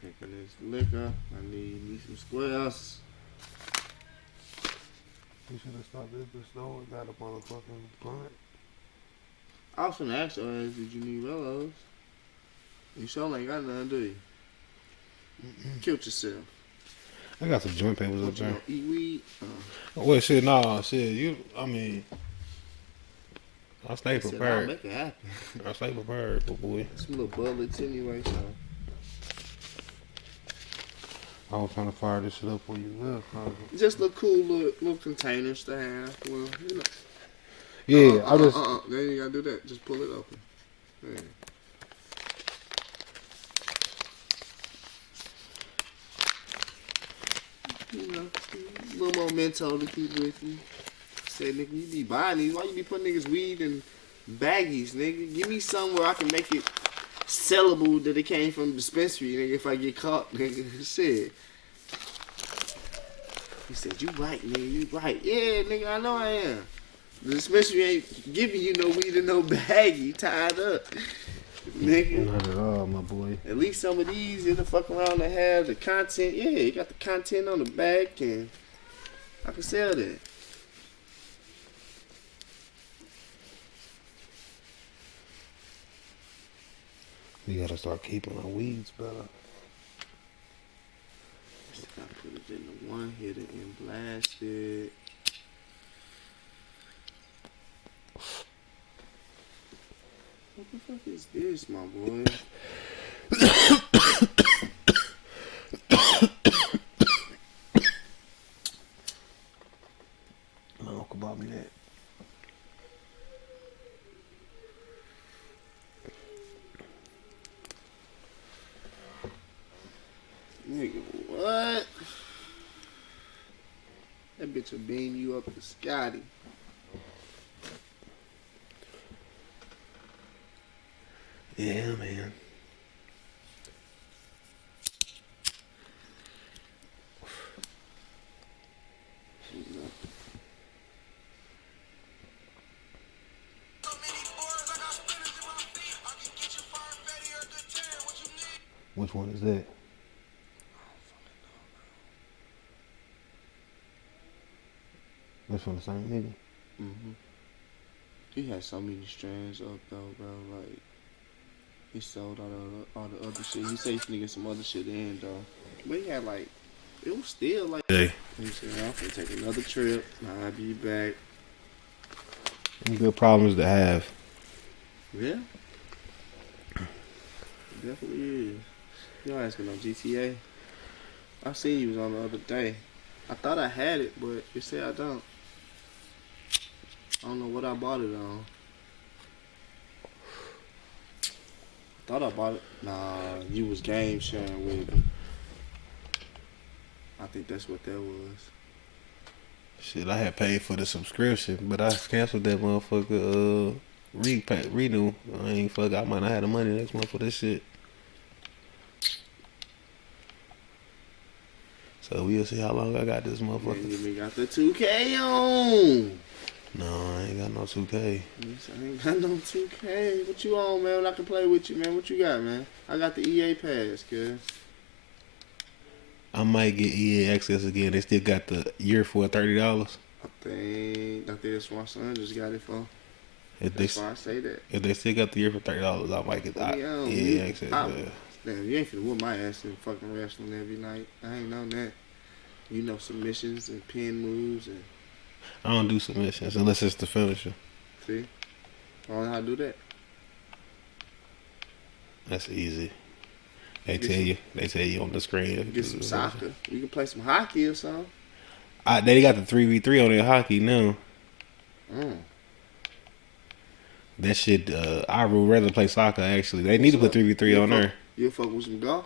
Drinking this liquor. I need me some squares. You should have stopped at the store and got a motherfucking blunt. I was gonna ask your ass, did you need Rellos? You sure ain't got none, do you? Killed yourself. I got some joint papers up You there. gonna eat weed? Well, shit, nah, shit. I mean, I stay I said, I'll prepared. make it happen. I stay prepared, boy. Some little bullets anyway, so. I was trying to fire this shit up when you left. Just little cool little containers to have. Well, you know. Yeah, I just. Then you gotta do that. Just pull it open. Yeah. You know, a little memento to keep with you. Said, nigga, you be buying these. Why you be putting niggas weed in baggies, nigga? Give me something where I can make it sellable that it came from the dispensary, nigga, if I get caught, nigga. Shit. He said, you right, nigga, you right. Yeah, nigga, I know I am. The dispensary ain't giving you no weed in no baggie tied up. Nigga. Not at all, my boy. At least some of these, it'll fuck around and have the content. Yeah, you got the content on the back, and I can sell that. We gotta start keeping our weeds better. Just gotta put it in the one hitter and blast it. What the fuck is this, my boy? My uncle bought me that. Nigga, what? That bitch will beam you up to Scotty. Yeah, man. Which one is that? That's from the same nigga? Mm-hmm. He had so many strands up though, bro. Like, he sold all the other shit. He said he's gonna get some other shit in though. But he had like, it was still like. Hey. He said, I'm gonna take another trip. I'll be back. Good problems to have. Yeah. It definitely is. Y'all asking on GTA? I seen you was on the other day. I thought I had it, but it said I don't. I don't know what I bought it on. Thought I bought it. Nah, you was game sharing with me. I think that's what that was. Shit, I had paid for the subscription, but I canceled that motherfucker renew. I ain't fuck. I might not have the money next month for this shit. So we'll see how long I got this motherfucker. You got the 2K on. No, I ain't got no 2K. Yes, I ain't got no 2K. What you on, man? I can play with you, man. What you got, man? I got the EA pass, cuz. I might get EA access again. They still got the year for $30. I think that's what my son just got it for. That's why I say that. If they still got the year for $30, I might get EA access. Damn, you ain't finna whoop my ass in fucking wrestling every night. I ain't know that. You know submissions and pin moves and. I don't do submissions unless it's the finisher. See? I don't know how to do that. That's easy. They tell you on the screen. Get some soccer. You can play some hockey or something. They got the 3v3 on their hockey now. That shit, I would rather play soccer actually. They need to put 3v3 on there. You fuck with some golf?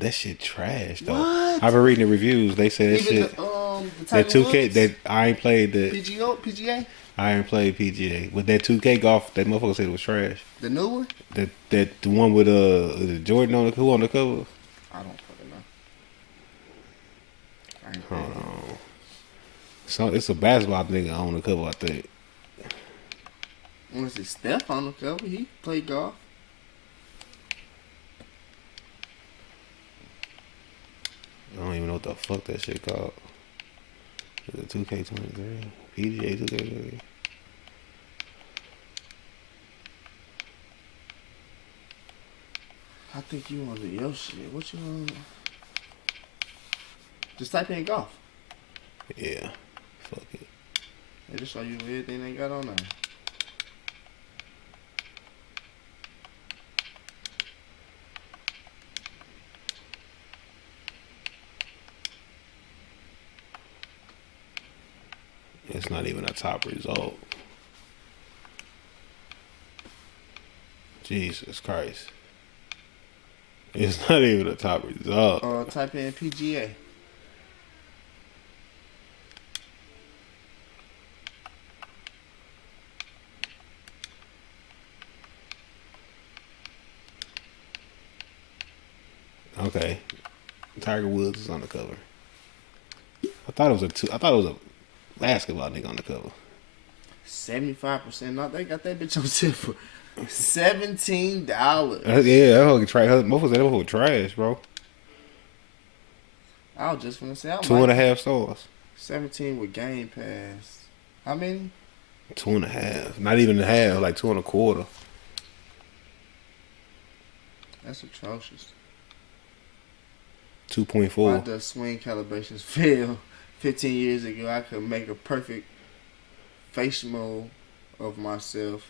That shit trash though. What? I've been reading the reviews. They say that shit. That 2K that I ain't played the PGA. I ain't played PGA. With that 2K golf, that motherfucker said it was trash. The new one? The one with Jordan on who on the cover? I don't fucking know. Hold on. So it's a basketball nigga on the cover, I think. Was it Steph on the cover? He played golf. I don't even know what the fuck that shit called. Is it 2K23? PGA 2K23? I think you on your shit. What you on? Just type in golf. Yeah. Fuck it. They just show you everything they got on there. It's not even a top result. Jesus Christ. It's not even a top result. Type in PGA. Okay. Tiger Woods is on the cover. I thought it was a basketball nigga on the cover. 75%. No, they got that bitch on sale for $17. Yeah, that whole trash. Most of that whole trash, bro. I was just gonna say 2.5 stars. 17 with Game Pass. How many? 2.5. Not even a half, like 2.25. That's atrocious. 2.4. Why does swing calibrations fail? 15 years ago, I could make a perfect face mold of myself,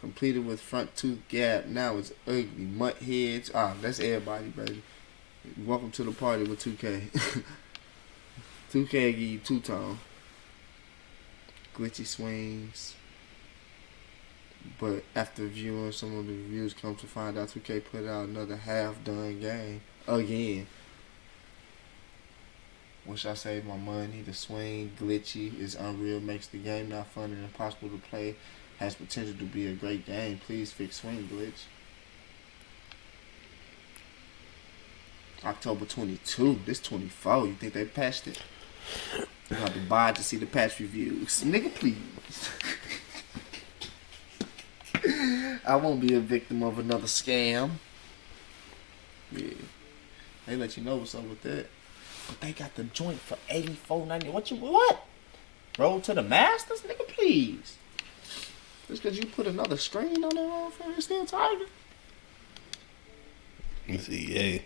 completed with front tooth gap. Now it's ugly. Mutt heads. That's everybody, baby. Welcome to the party with 2K. 2K give you two-tone. Glitchy swings. But after viewing some of the reviews, come to find out 2K put out another half-done game again. Wish I saved my money. The swing glitchy is unreal, makes the game not fun and impossible to play. Has potential to be a great game. Please fix swing glitch. October 22. This 24. You think they patched it? You have to buy it to see the patch reviews. Nigga, please. I won't be a victim of another scam. Yeah. They let you know what's up with that. But they got the joint for $84.90. What? Roll to the Masters? Nigga, please. Just because you put another screen on there, it's still Tiger. Let's see, yeah.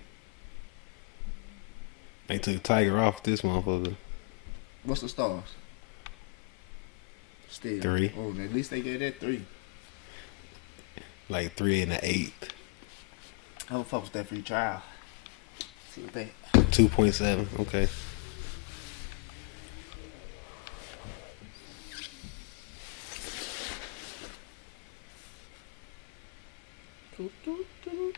They took Tiger off this motherfucker. What's the stars? Still 3. Oh, at least they gave that 3. Like 3 and an 8. How the fuck was that free trial? See what they 2.7. Okay. do, do, do,